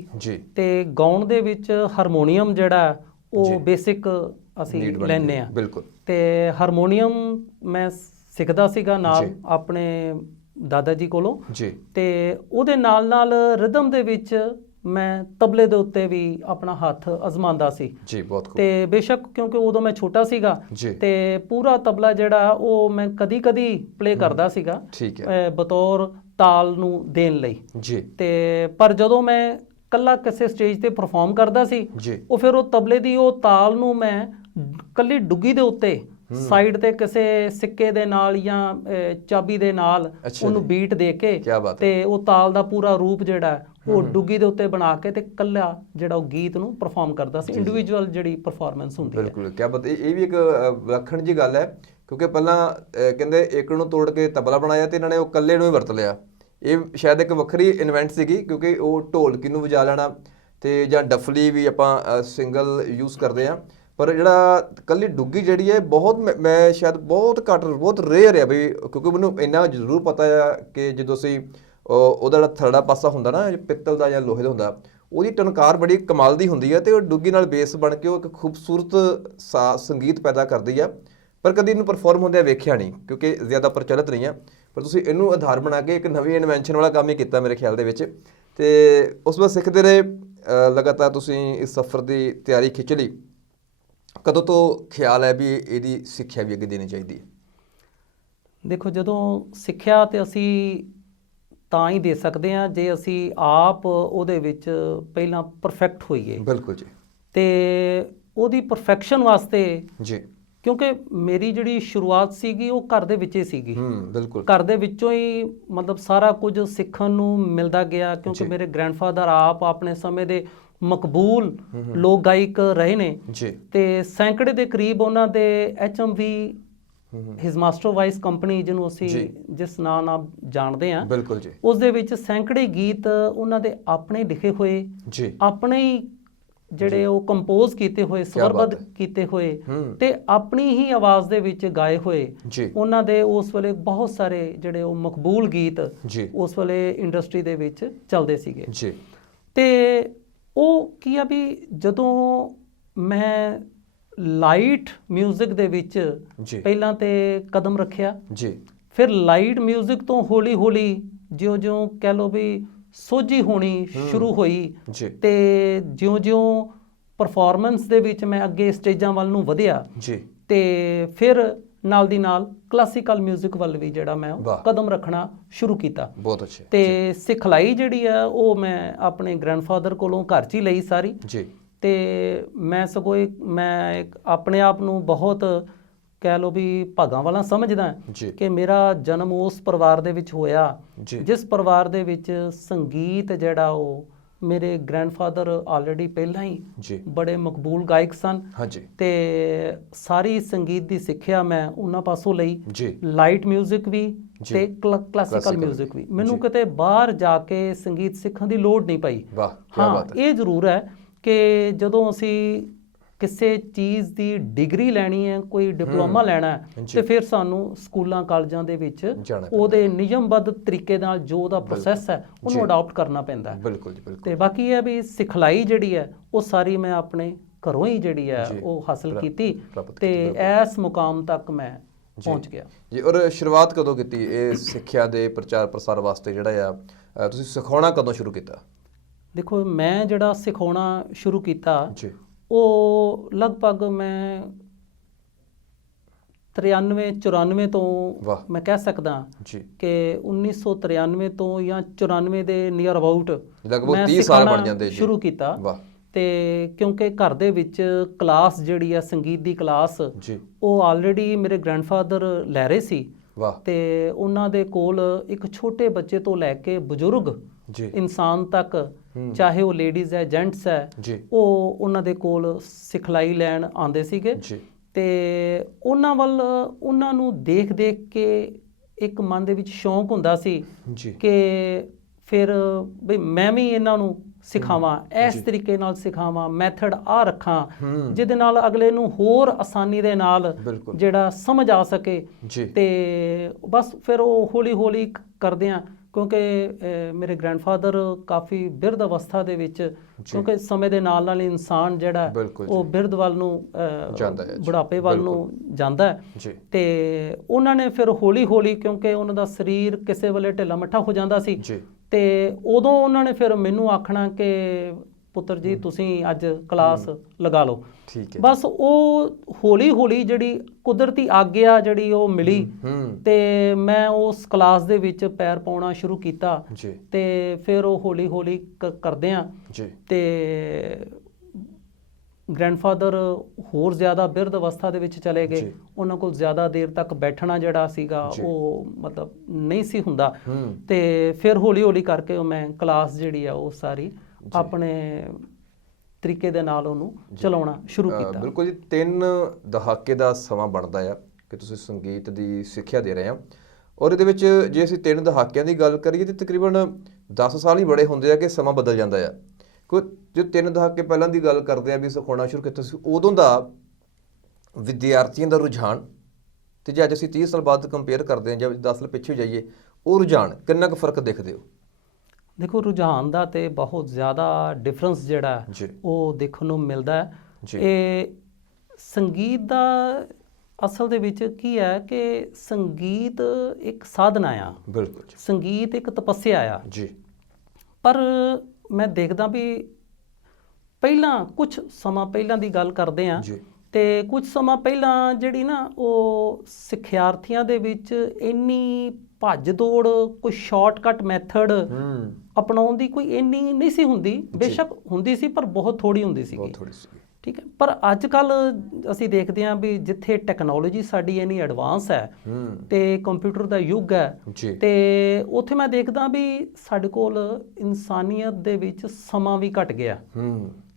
ਤੇ ਗਾਉਣ ਦੇ ਵਿੱਚ ਹਾਰਮੋਨੀਅਮ ਜਿਹੜਾ ਉਹ ਬੇਸਿਕ ਅਸੀਂ ਲੈਂਦੇ ਆ। ਬਿਲਕੁਲ। ਤੇ ਹਾਰਮੋਨੀਅਮ ਮੈਂ ਸਿੱਖਦਾ ਸੀਗਾ ਨਾਲ ਆਪਣੇ ਦਾਦਾ ਜੀ ਕੋਲੋਂ। ਤੇ ਉਹਦੇ ਨਾਲ ਰਿਦਮ ਦੇ ਵਿੱਚ ਮੈਂ ਤਬਲੇ ਦੇ ਉੱਤੇ ਵੀ ਆਪਣਾ ਹੱਥ ਅਜ਼ਮਾਉਂਦਾ ਸੀ। ਜੀ ਬਹੁਤ ਖੂਬ। ਤੇ ਬੇਸ਼ੱਕ ਕਿਉਂਕਿ ਉਦੋਂ ਮੈਂ ਛੋਟਾ ਸੀਗਾ ਤੇ ਪੂਰਾ ਤਬਲਾ ਜਿਹੜਾ ਉਹ ਮੈਂ ਕਦੀ ਪਲੇ ਕਰਦਾ ਸੀਗਾ ਬਤੌਰ ਤਾਲ ਨੂੰ ਦੇਣ ਲਈ। ਤੇ ਪਰ ਜਦੋਂ ਮੈਂ ਕੱਲਾ ਕਿਸੇ ਸਟੇਜ ਤੇ ਪਰਫਾਰਮ ਕਰਦਾ ਸੀ, ਉਹ ਫਿਰ ਉਹ ਤਬਲੇ ਦੀ ਉਹ ਤਾਲ ਨੂੰ ਮੈਂ ਕੱਲੀ ਡੁੱਗੀ ਦੇ ਉੱਤੇ ਸਾਈਡ ਤੇ ਕਿਸੇ ਸਿੱਕੇ ਦੇ ਨਾਲ ਜਾਂ ਚਾਬੀ ਦੇ ਨਾਲ ਉਹਨੂੰ ਬੀਟ ਦੇ ਕੇ ਤੇ ਉਹ ਤਾਲ ਦਾ ਪੂਰਾ ਰੂਪ ਜਿਹੜਾ ਉਹ ਡੁੱਗੀ ਦੇ ਉੱਤੇ ਬਣਾ ਕੇ ਤੇ ਕੱਲਾ ਜਿਹੜਾ ਉਹ ਗੀਤ ਨੂੰ ਪਰਫਾਰਮ ਕਰਦਾ ਸੀ। ਇੰਡੀਵਿਜੂਅਲ ਜਿਹੜੀ ਪਰਫਾਰਮੈਂਸ ਹੁੰਦੀ ਹੈ। ਬਿਲਕੁਲ, ਕਿਆ ਬਾਤ। ਇਹ ਵੀ ਇੱਕ ਵਿਲੱਖਣ ਜੀ ਗੱਲ ਹੈ, ਕਿਉਂਕਿ ਪਹਿਲਾਂ ਕਹਿੰਦੇ ਇੱਕ ਨੂੰ ਤੋੜ ਕੇ ਤਬਲਾ ਬਣਾਇਆ ਤੇ ਇਹਨਾਂ ਨੇ ਉਹ ਕੱਲੇ ਨੂੰ ਹੀ ਵਰਤ ਲਿਆ। ਇਹ ਸ਼ਾਇਦ ਇੱਕ ਵੱਖਰੀ ਇਨਵੈਂਟ ਸੀਗੀ, ਕਿਉਂਕਿ ਉਹ ਢੋਲਕੀ ਨੂੰ ਵਜਾ ਲੈਣਾ ਤੇ ਜਾਂ ਡਫਲੀ ਵੀ ਆਪਾਂ ਸਿੰਗਲ ਯੂਜ਼ ਕਰਦੇ ਆ, ਪਰ ਜਿਹੜਾ ਕੱਲੀ ਡੁੱਗੀ ਜਿਹੜੀ ਹੈ ਬਹੁਤ ਮੈਂ ਸ਼ਾਇਦ ਬਹੁਤ ਰੇਅਰ ਹੈ ਬਈ, ਕਿਉਂਕਿ ਮੈਨੂੰ ਇੰਨਾ ਜ਼ਰੂਰ ਪਤਾ ਆ ਕਿ ਜਦੋਂ ਅਸੀਂ ਉਹਦਾ ਜਿਹੜਾ ਥਰੜਾ ਪਾਸਾ ਹੁੰਦਾ ਨਾ ਪਿੱਤਲ ਦਾ ਜਾਂ ਲੋਹੇ ਦਾ ਹੁੰਦਾ, ਉਹਦੀ ਟਨਕਾਰ ਬੜੀ ਕਮਾਲ ਦੀ ਹੁੰਦੀ ਹੈ ਤੇ ਉਹ ਡੁੱਗੀ ਨਾਲ ਬੇਸ ਬਣ ਕੇ ਉਹ ਇੱਕ ਖੂਬਸੂਰਤ ਸੰਗੀਤ ਪੈਦਾ ਕਰਦੀ ਆ। ਪਰ ਕਦੀ ਇਹਨੂੰ ਪਰਫਾਰਮ ਹੁੰਦਿਆਂ ਵੇਖਿਆ ਨਹੀਂ, ਕਿਉਂਕਿ ਜ਼ਿਆਦਾ ਪ੍ਰਚਲਿਤ ਨਹੀਂ ਆ, ਪਰ ਤੁਸੀਂ ਇਹਨੂੰ ਆਧਾਰ ਬਣਾ ਕੇ ਇੱਕ ਨਵੀਂ ਇਨਵੈਂਸ਼ਨ ਵਾਲਾ ਕੰਮ ਹੀ ਕੀਤਾ ਮੇਰੇ ਖਿਆਲ ਦੇ ਵਿੱਚ। ਤੇ ਉਸ ਤੋਂ ਸਿੱਖਦੇ ਰਹੇ ਲਗਾਤਾਰ ਤੁਸੀਂ ਇਸ ਸਫ਼ਰ ਦੀ ਤਿਆਰੀ ਖਿੱਚ ਲਈ। ਕਦੋਂ ਤੋਂ ਖਿਆਲ ਹੈ ਵੀ ਇਹਦੀ ਸਿੱਖਿਆ ਵੀ ਅੱਗੇ ਦੇਣੀ ਚਾਹੀਦੀ ਹੈ? ਦੇਖੋ, ਜਦੋਂ ਸਿੱਖਿਆ ਤੇ ਅਸੀਂ ਤਾਂ ਹੀ ਦੇ ਸਕਦੇ ਹਾਂ ਜੇ ਅਸੀਂ ਆਪ ਉਹਦੇ ਵਿੱਚ ਪਹਿਲਾਂ ਪਰਫੈਕਟ ਹੋਈਏ। ਬਿਲਕੁਲ ਜੀ। ਤੇ ਉਹਦੀ ਪਰਫੈਕਸ਼ਨ ਵਾਸਤੇ ਜੀ, ਕਿਉਂਕਿ ਮੇਰੀ ਜਿਹੜੀ ਸ਼ੁਰੂਆਤ ਸੀਗੀ ਉਹ ਘਰ ਦੇ ਵਿੱਚ ਹੀ ਸੀਗੀ। ਬਿਲਕੁਲ। ਘਰ ਦੇ ਵਿੱਚੋਂ ਹੀ ਮਤਲਬ ਸਾਰਾ ਕੁਝ ਸਿੱਖਣ ਨੂੰ ਮਿਲਦਾ ਗਿਆ, ਕਿਉਂਕਿ ਮੇਰੇ ਗ੍ਰੈਂਡਫਾਦਰ ਆਪ ਆਪਣੇ ਸਮੇਂ ਦੇ ਮਕਬੂਲ ਲੋਕ ਗਾਇਕ ਰਹੇ ਨੇ ਤੇ ਸੈਂਕੜੇ ਦੇ ਕਰੀਬ ਉਹਨਾਂ ਦੇ HMV his master voice company, ਜਿਹਨੂੰ ਅਸੀਂ ਜਿਸ ਨਾਂ ਨਾਲ ਜਾਣਦੇ ਹਾਂ, ਬਿਲਕੁਲ ਜੀ, ਉਸ ਦੇ ਵਿੱਚ ਸੈਂਕੜੇ ਗੀਤ ਉਹਨਾਂ ਦੇ ਆਪਣੇ ਲਿਖੇ ਹੋਏ, ਆਪਣੇ ਹੀ ਜਿਹੜੇ ਉਹ ਕੰਪੋਜ਼ ਕੀਤੇ ਹੋਏ, ਸਵਰਬੱਧ ਕੀਤੇ ਹੋਏ ਤੇ ਆਪਣੀ ਹੀ ਆਵਾਜ਼ ਦੇ ਵਿੱਚ ਗਾਏ ਹੋਏ ਉਹਨਾਂ ਦੇ ਉਸ ਵੇਲੇ ਬਹੁਤ ਸਾਰੇ ਜਿਹੜੇ ਉਹ ਮਕਬੂਲ ਗੀਤ ਉਸ ਵੇਲੇ ਇੰਡਸਟਰੀ ਦੇ ਵਿੱਚ ਚੱਲਦੇ ਸੀਗੇ। ਤੇ ਉਹ ਕੀ ਆ ਵੀ ਜਦੋਂ ਮੈਂ ਲਾਈਟ ਮਿਊਜ਼ਿਕ ਦੇ ਵਿੱਚ ਪਹਿਲਾਂ ਤੇ ਕਦਮ ਰੱਖਿਆ, ਫਿਰ ਲਾਈਟ ਮਿਊਜ਼ਿਕ ਤੋਂ ਹੌਲੀ ਜਿਉਂ ਕਹਿ ਲਓ ਵੀ ਸੋਝੀ ਹੋਣੀ ਸ਼ੁਰੂ ਹੋਈ ਤੇ ਜਿਉਂ ਪਰਫਾਰਮੈਂਸ ਦੇ ਵਿੱਚ ਮੈਂ ਅੱਗੇ ਸਟੇਜਾਂ ਵੱਲ ਨੂੰ ਵਧਿਆ ਤੇ ਫਿਰ ਨਾਲ ਦੀ ਨਾਲ ਕਲਾਸੀਕਲ ਮਿਊਜ਼ਿਕ ਵੱਲ ਵੀ ਜਿਹੜਾ ਮੈਂ ਕਦਮ ਰੱਖਣਾ ਸ਼ੁਰੂ ਕੀਤਾ। ਬਹੁਤ ਅੱਛਾ। ਤੇ ਸਿਖਲਾਈ ਜਿਹੜੀ ਆ ਉਹ ਮੈਂ ਆਪਣੇ ਗ੍ਰੈਂਡਫਾਦਰ ਕੋਲੋਂ ਘਰ 'ਚ ਹੀ ਲਈ ਸਾਰੀ। ਤੇ ਮੈਂ ਸਗੋਂ ਮੈਂ ਆਪਣੇ ਆਪ ਨੂੰ ਬਹੁਤ ਕਹਿ ਲਓ ਵੀ ਭਾਗਾਂ ਵਾਲਾ ਸਮਝਦਾ ਜੀ ਕਿ ਮੇਰਾ ਜਨਮ ਉਸ ਪਰਿਵਾਰ ਦੇ ਵਿੱਚ ਹੋਇਆ ਜੀ ਜਿਸ ਪਰਿਵਾਰ ਦੇ ਵਿੱਚ ਸੰਗੀਤ ਜਿਹੜਾ ਉਹ ਮੇਰੇ ਗ੍ਰੈਂਡਫਾਦਰ ਆਲਰੇਡੀ ਪਹਿਲਾਂ ਹੀ ਜੀ ਬੜੇ ਮਕਬੂਲ ਗਾਇਕ ਸਨ ਹਾਂਜੀ ਤੇ ਸਾਰੀ ਸੰਗੀਤ ਦੀ ਸਿੱਖਿਆ ਮੈਂ ਉਹਨਾਂ ਪਾਸੋਂ ਲਈ, ਜੀ ਲਾਈਟ ਮਿਊਜ਼ਿਕ ਵੀ ਜੀ। ਤੇ ਕਲਾਸੀਕਲ ਮਿਊਜ਼ਿਕ ਵੀ। ਮੈਨੂੰ ਕਿਤੇ ਬਾਹਰ ਜਾ ਕੇ ਸੰਗੀਤ ਸਿੱਖਣ ਦੀ ਲੋੜ ਨਹੀਂ ਪਈ। ਵਾਹ ਕੀ ਹਾਂ, ਬਾਤ ਹੈ। ਇਹ ਜ਼ਰੂਰ ਹੈ ਕਿ ਜਦੋਂ ਅਸੀਂ ਕਿਸੇ ਚੀਜ਼ ਦੀ ਡਿਗਰੀ ਲੈਣੀ ਹੈ, ਕੋਈ ਡਿਪਲੋਮਾ ਲੈਣਾ ਹੈ, ਜੀ। ਤੇ ਫਿਰ ਸਾਨੂੰ ਸਕੂਲਾਂ ਕਾਲਜਾਂ ਦੇ ਵਿੱਚ ਜਾਣਾ ਪੈਂਦਾ। ਉਹਦੇ ਨਿਯਮਬੱਧ ਤਰੀਕੇ ਨਾਲ ਜੋ ਉਹਦਾ ਪ੍ਰੋਸੈਸ ਹੈ ਜੀ। ਉਹਨੂੰ ਅਡਾਪਟ ਕਰਨਾ ਪੈਂਦਾ ਹੈ। ਬਿਲਕੁਲ ਜੀ ਬਿਲਕੁਲ। ਤੇ ਬਾਕੀ ਇਹ ਹੈ ਵੀ ਸਿਖਲਾਈ ਜਿਹੜੀ ਹੈ ਉਹ ਸਾਰੀ ਮੈਂ ਆਪਣੇ ਘਰੋਂ ਹੀ ਜਿਹੜੀ ਹੈ ਜੀ। ਉਹ ਹਾਸਲ ਕੀਤੀ ਪ੍ਰਾਪਤ ਤੇ ਕੀਤੀ, ਇਸ ਮੁਕਾਮ ਤੱਕ ਮੈਂ ਪਹੁੰਚ ਗਿਆ। ਜੀ। ਔਰ ਸ਼ੁਰੂਆਤ ਕਦੋਂ ਕੀਤੀ ਇਹ ਸਿੱਖਿਆ ਦੇ ਪ੍ਰਚਾਰ ਪ੍ਰਸਾਰ ਵਾਸਤੇ ਜਿਹੜਾ ਆ ਤੁਸੀਂ ਸਿਖਾਉਣਾ ਕਦੋਂ ਸ਼ੁਰੂ ਕੀਤਾ? ਦੇਖੋ, ਮੈਂ ਜਿਹੜਾ ਸਿਖਾਉਣਾ ਸ਼ੁਰੂ ਕੀਤਾ ਜੀ ਉਹ ਲਗਭਗ ਮੈਂ 93-94 ਤੋਂ ਵਾਹ ਮੈਂ ਕਹਿ ਸਕਦਾ ਜੀ ਕਿ 1993 ਤੋਂ ਜਾਂ 94 ਦੇ ਨੀਅਰ ਅਬਾਊਟ ਲਗਭਗ 30 ਸਾਲ ਬਣ ਜਾਂਦੇ ਜੀ। ਸ਼ੁਰੂ ਕੀਤਾ। ਵਾਹ। ਤੇ ਕਿਉਂਕਿ ਘਰ ਦੇ ਵਿੱਚ ਕਲਾਸ ਜਿਹੜੀ ਆ ਸੰਗੀਤ ਦੀ ਕਲਾਸ ਜੀ ਉਹ ਆਲਰੇਡੀ ਮੇਰੇ ਗ੍ਰੈਂਡਫਾਦਰ ਲੈ ਰਹੇ ਸੀ ਵਾਹ ਤੇ ਉਹਨਾਂ ਦੇ ਕੋਲ ਇੱਕ ਛੋਟੇ ਬੱਚੇ ਤੋਂ ਲੈ ਕੇ ਬਜ਼ੁਰਗ ਜੀ ਇਨਸਾਨ ਤੱਕ, ਚਾਹੇ ਉਹ ਲੇਡੀਜ਼ ਹੈ ਜੈਂਟਸ ਹੈ, ਜੀ ਉਹ ਉਹਨਾਂ ਦੇ ਕੋਲ ਸਿਖਲਾਈ ਲੈਣ ਆਉਂਦੇ ਸੀਗੇ। ਜੀ ਤੇ ਉਹਨਾਂ ਵੱਲ ਉਹਨਾਂ ਨੂੰ ਦੇਖ ਦੇਖ ਕੇ ਇੱਕ ਮਨ ਦੇ ਵਿੱਚ ਸ਼ੌਂਕ ਹੁੰਦਾ ਸੀ ਜੀ ਕਿ ਫਿਰ ਵੀ ਮੈਂ ਵੀ ਇਹਨਾਂ ਨੂੰ ਸਿਖਾਵਾਂ, ਇਸ ਤਰੀਕੇ ਨਾਲ ਸਿਖਾਵਾਂ, ਮੈਥਡ ਆ ਰੱਖਾਂ ਜਿਹਦੇ ਨਾਲ ਅਗਲੇ ਨੂੰ ਹੋਰ ਆਸਾਨੀ ਦੇ ਨਾਲ ਬਿਲਕੁਲ ਜਿਹੜਾ ਸਮਝ ਆ ਸਕੇ। ਜੀ ਤੇ ਬਸ ਫਿਰ ਉਹ ਹੌਲੀ ਹੌਲੀ ਕਰਦਿਆਂ, ਕਿਉਂਕਿ ਮੇਰੇ ਗ੍ਰੈਂਡਫਾਦਰ ਕਾਫੀ ਬਿਰਧ ਅਵਸਥਾ ਦੇ ਵਿੱਚ, ਕਿਉਂਕਿ ਸਮੇਂ ਦੇ ਨਾਲ ਨਾਲ ਇਨਸਾਨ ਜਿਹੜਾ ਉਹ ਬਿਰਧ ਵੱਲ ਨੂੰ ਜਾਂਦਾ ਹੈ, ਬੁਢਾਪੇ ਵੱਲ ਨੂੰ ਜਾਂਦਾ ਹੈ। ਜੀ ਤੇ ਉਹਨਾਂ ਨੇ ਫਿਰ ਹੌਲੀ ਹੌਲੀ, ਕਿਉਂਕਿ ਉਹਨਾਂ ਦਾ ਸਰੀਰ ਕਿਸੇ ਵੇਲੇ ਢਿੱਲਾ ਮੱਠਾ ਹੋ ਜਾਂਦਾ ਸੀ, ਜੀ ਤੇ ਉਦੋਂ ਉਹਨਾਂ ਨੇ ਫਿਰ ਮੈਨੂੰ ਆਖਣਾ ਕਿ ਪੁੱਤਰ ਜੀ ਤੁਸੀਂ ਅੱਜ ਕਲਾਸ ਲਗਾ ਲਓ। ਠੀਕ ਹੈ। ਬਸ ਉਹ ਹੌਲੀ ਹੌਲੀ ਜਿਹੜੀ ਕੁਦਰਤੀ ਆਗਿਆ ਜਿਹੜੀ ਉਹ ਮਿਲੀ ਤੇ ਮੈਂ ਉਸ ਕਲਾਸ ਦੇ ਵਿੱਚ ਪੈਰ ਪਾਉਣਾ ਸ਼ੁਰੂ ਕੀਤਾ। ਜੀ ਤੇ ਫਿਰ ਉਹ ਹੌਲੀ ਹੌਲੀ ਕਰਦਿਆਂ ਜੀ ਤੇ ਗ੍ਰੈਂਡਫਾਦਰ ਹੋਰ ਜ਼ਿਆਦਾ ਬਿਰਧ ਅਵਸਥਾ ਦੇ ਵਿੱਚ ਚਲੇ ਗਏ। ਉਹਨਾਂ ਕੋਲ ਜ਼ਿਆਦਾ ਦੇਰ ਤੱਕ ਬੈਠਣਾ ਜਿਹੜਾ ਸੀਗਾ ਉਹ ਮਤਲਬ ਨਹੀਂ ਸੀ ਹੁੰਦਾ। ਤੇ ਫਿਰ ਹੌਲੀ ਹੌਲੀ ਕਰਕੇ ਮੈਂ ਕਲਾਸ ਜਿਹੜੀ ਆ ਉਹ ਸਾਰੀ ਆਪਣੇ ਤਰੀਕੇ ਦੇ ਨਾਲ ਉਹਨੂੰ ਚਲਾਉਣਾ ਸ਼ੁਰੂ ਕੀਤਾ। ਬਿਲਕੁਲ ਜੀ। 3 ਦਹਾਕੇ ਦਾ ਸਮਾਂ ਬਣਦਾ ਆ ਕਿ ਤੁਸੀਂ ਸੰਗੀਤ ਦੀ ਸਿੱਖਿਆ ਦੇ ਰਹੇ ਆ, ਔਰ ਇਹਦੇ ਵਿੱਚ ਜੇ ਅਸੀਂ 3 ਦਹਾਕਿਆਂ ਦੀ ਗੱਲ ਕਰੀਏ ਤਾਂ ਤਕਰੀਬਨ 10 ਸਾਲ ਹੀ ਬੜੇ ਹੁੰਦੇ ਆ ਕਿ ਸਮਾਂ ਬਦਲ ਜਾਂਦਾ ਆ। ਕੋਈ ਜੋ 3 ਦਹਾਕੇ ਪਹਿਲਾਂ ਦੀ ਗੱਲ ਕਰਦੇ ਆ ਵੀ ਸਿਖਾਉਣਾ ਸ਼ੁਰੂ ਕੀਤਾ ਸੀ, ਉਦੋਂ ਦਾ ਵਿਦਿਆਰਥੀਆਂ ਦਾ ਰੁਝਾਨ ਤੇ ਜੇ ਅੱਜ ਅਸੀਂ 30 ਸਾਲ ਬਾਅਦ ਕੰਪੇਅਰ ਕਰਦੇ ਹਾਂ ਜਾਂ 10 ਸਾਲ ਪਿੱਛੇ ਜਾਈਏ, ਉਹ ਰੁਝਾਨ ਕਿੰਨਾ ਕੁ ਫਰਕ ਦੇਖਦੇ ਹੋ? ਦੇਖੋ, ਰੁਝਾਨ ਦਾ ਤੇ ਬਹੁਤ ਜ਼ਿਆਦਾ ਡਿਫਰੈਂਸ ਜਿਹੜਾ ਉਹ ਦੇਖਣ ਨੂੰ ਮਿਲਦਾ ਹੈ। ਇਹ ਸੰਗੀਤ ਦਾ ਅਸਲ ਦੇ ਵਿੱਚ ਕੀ ਹੈ ਕਿ ਸੰਗੀਤ ਇੱਕ ਸਾਧਨਾ ਆ। ਬਿਲਕੁਲ। ਸੰਗੀਤ ਇੱਕ ਤਪੱਸਿਆ ਆ ਜੀ। ਪਰ ਮੈਂ ਦੇਖਦਾ ਵੀ ਪਹਿਲਾਂ ਕੁਝ ਸਮਾਂ ਪਹਿਲਾਂ ਦੀ ਗੱਲ ਕਰਦੇ ਆ ਤੇ ਕੁਝ ਸਮਾਂ ਪਹਿਲਾਂ ਜਿਹੜੀ ਨਾ ਉਹ ਸਿੱਖਿਆਰਥੀਆਂ ਦੇ ਵਿੱਚ ਇੰਨੀ ਭੱਜ ਦੌੜ, ਕੋਈ ਸ਼ਾਰਟਕਟ ਮੈਥਡ ਅਪਣਾਉਣ ਦੀ ਕੋਈ ਇੰਨੀ ਨਹੀਂ ਸੀ ਹੁੰਦੀ। ਬੇਸ਼ੱਕ ਹੁੰਦੀ ਸੀ ਪਰ ਬਹੁਤ ਥੋੜੀ ਹੁੰਦੀ ਸੀ। ਠੀਕ ਹੈ। ਪਰ ਅੱਜ ਕੱਲ ਅਸੀਂ ਦੇਖਦੇ ਹਾਂ ਵੀ ਜਿੱਥੇ ਟੈਕਨੋਲੋਜੀ ਸਾਡੀ ਇੰਨੀ ਐਡਵਾਂਸ ਹੈ ਤੇ ਕੰਪਿਊਟਰ ਦਾ ਯੁੱਗ ਹੈ, ਤੇ ਉੱਥੇ ਮੈਂ ਦੇਖਦਾ ਵੀ ਸਾਡੇ ਕੋਲ ਇਨਸਾਨੀਅਤ ਦੇ ਵਿੱਚ ਸਮਾਂ ਵੀ ਘਟ ਗਿਆ।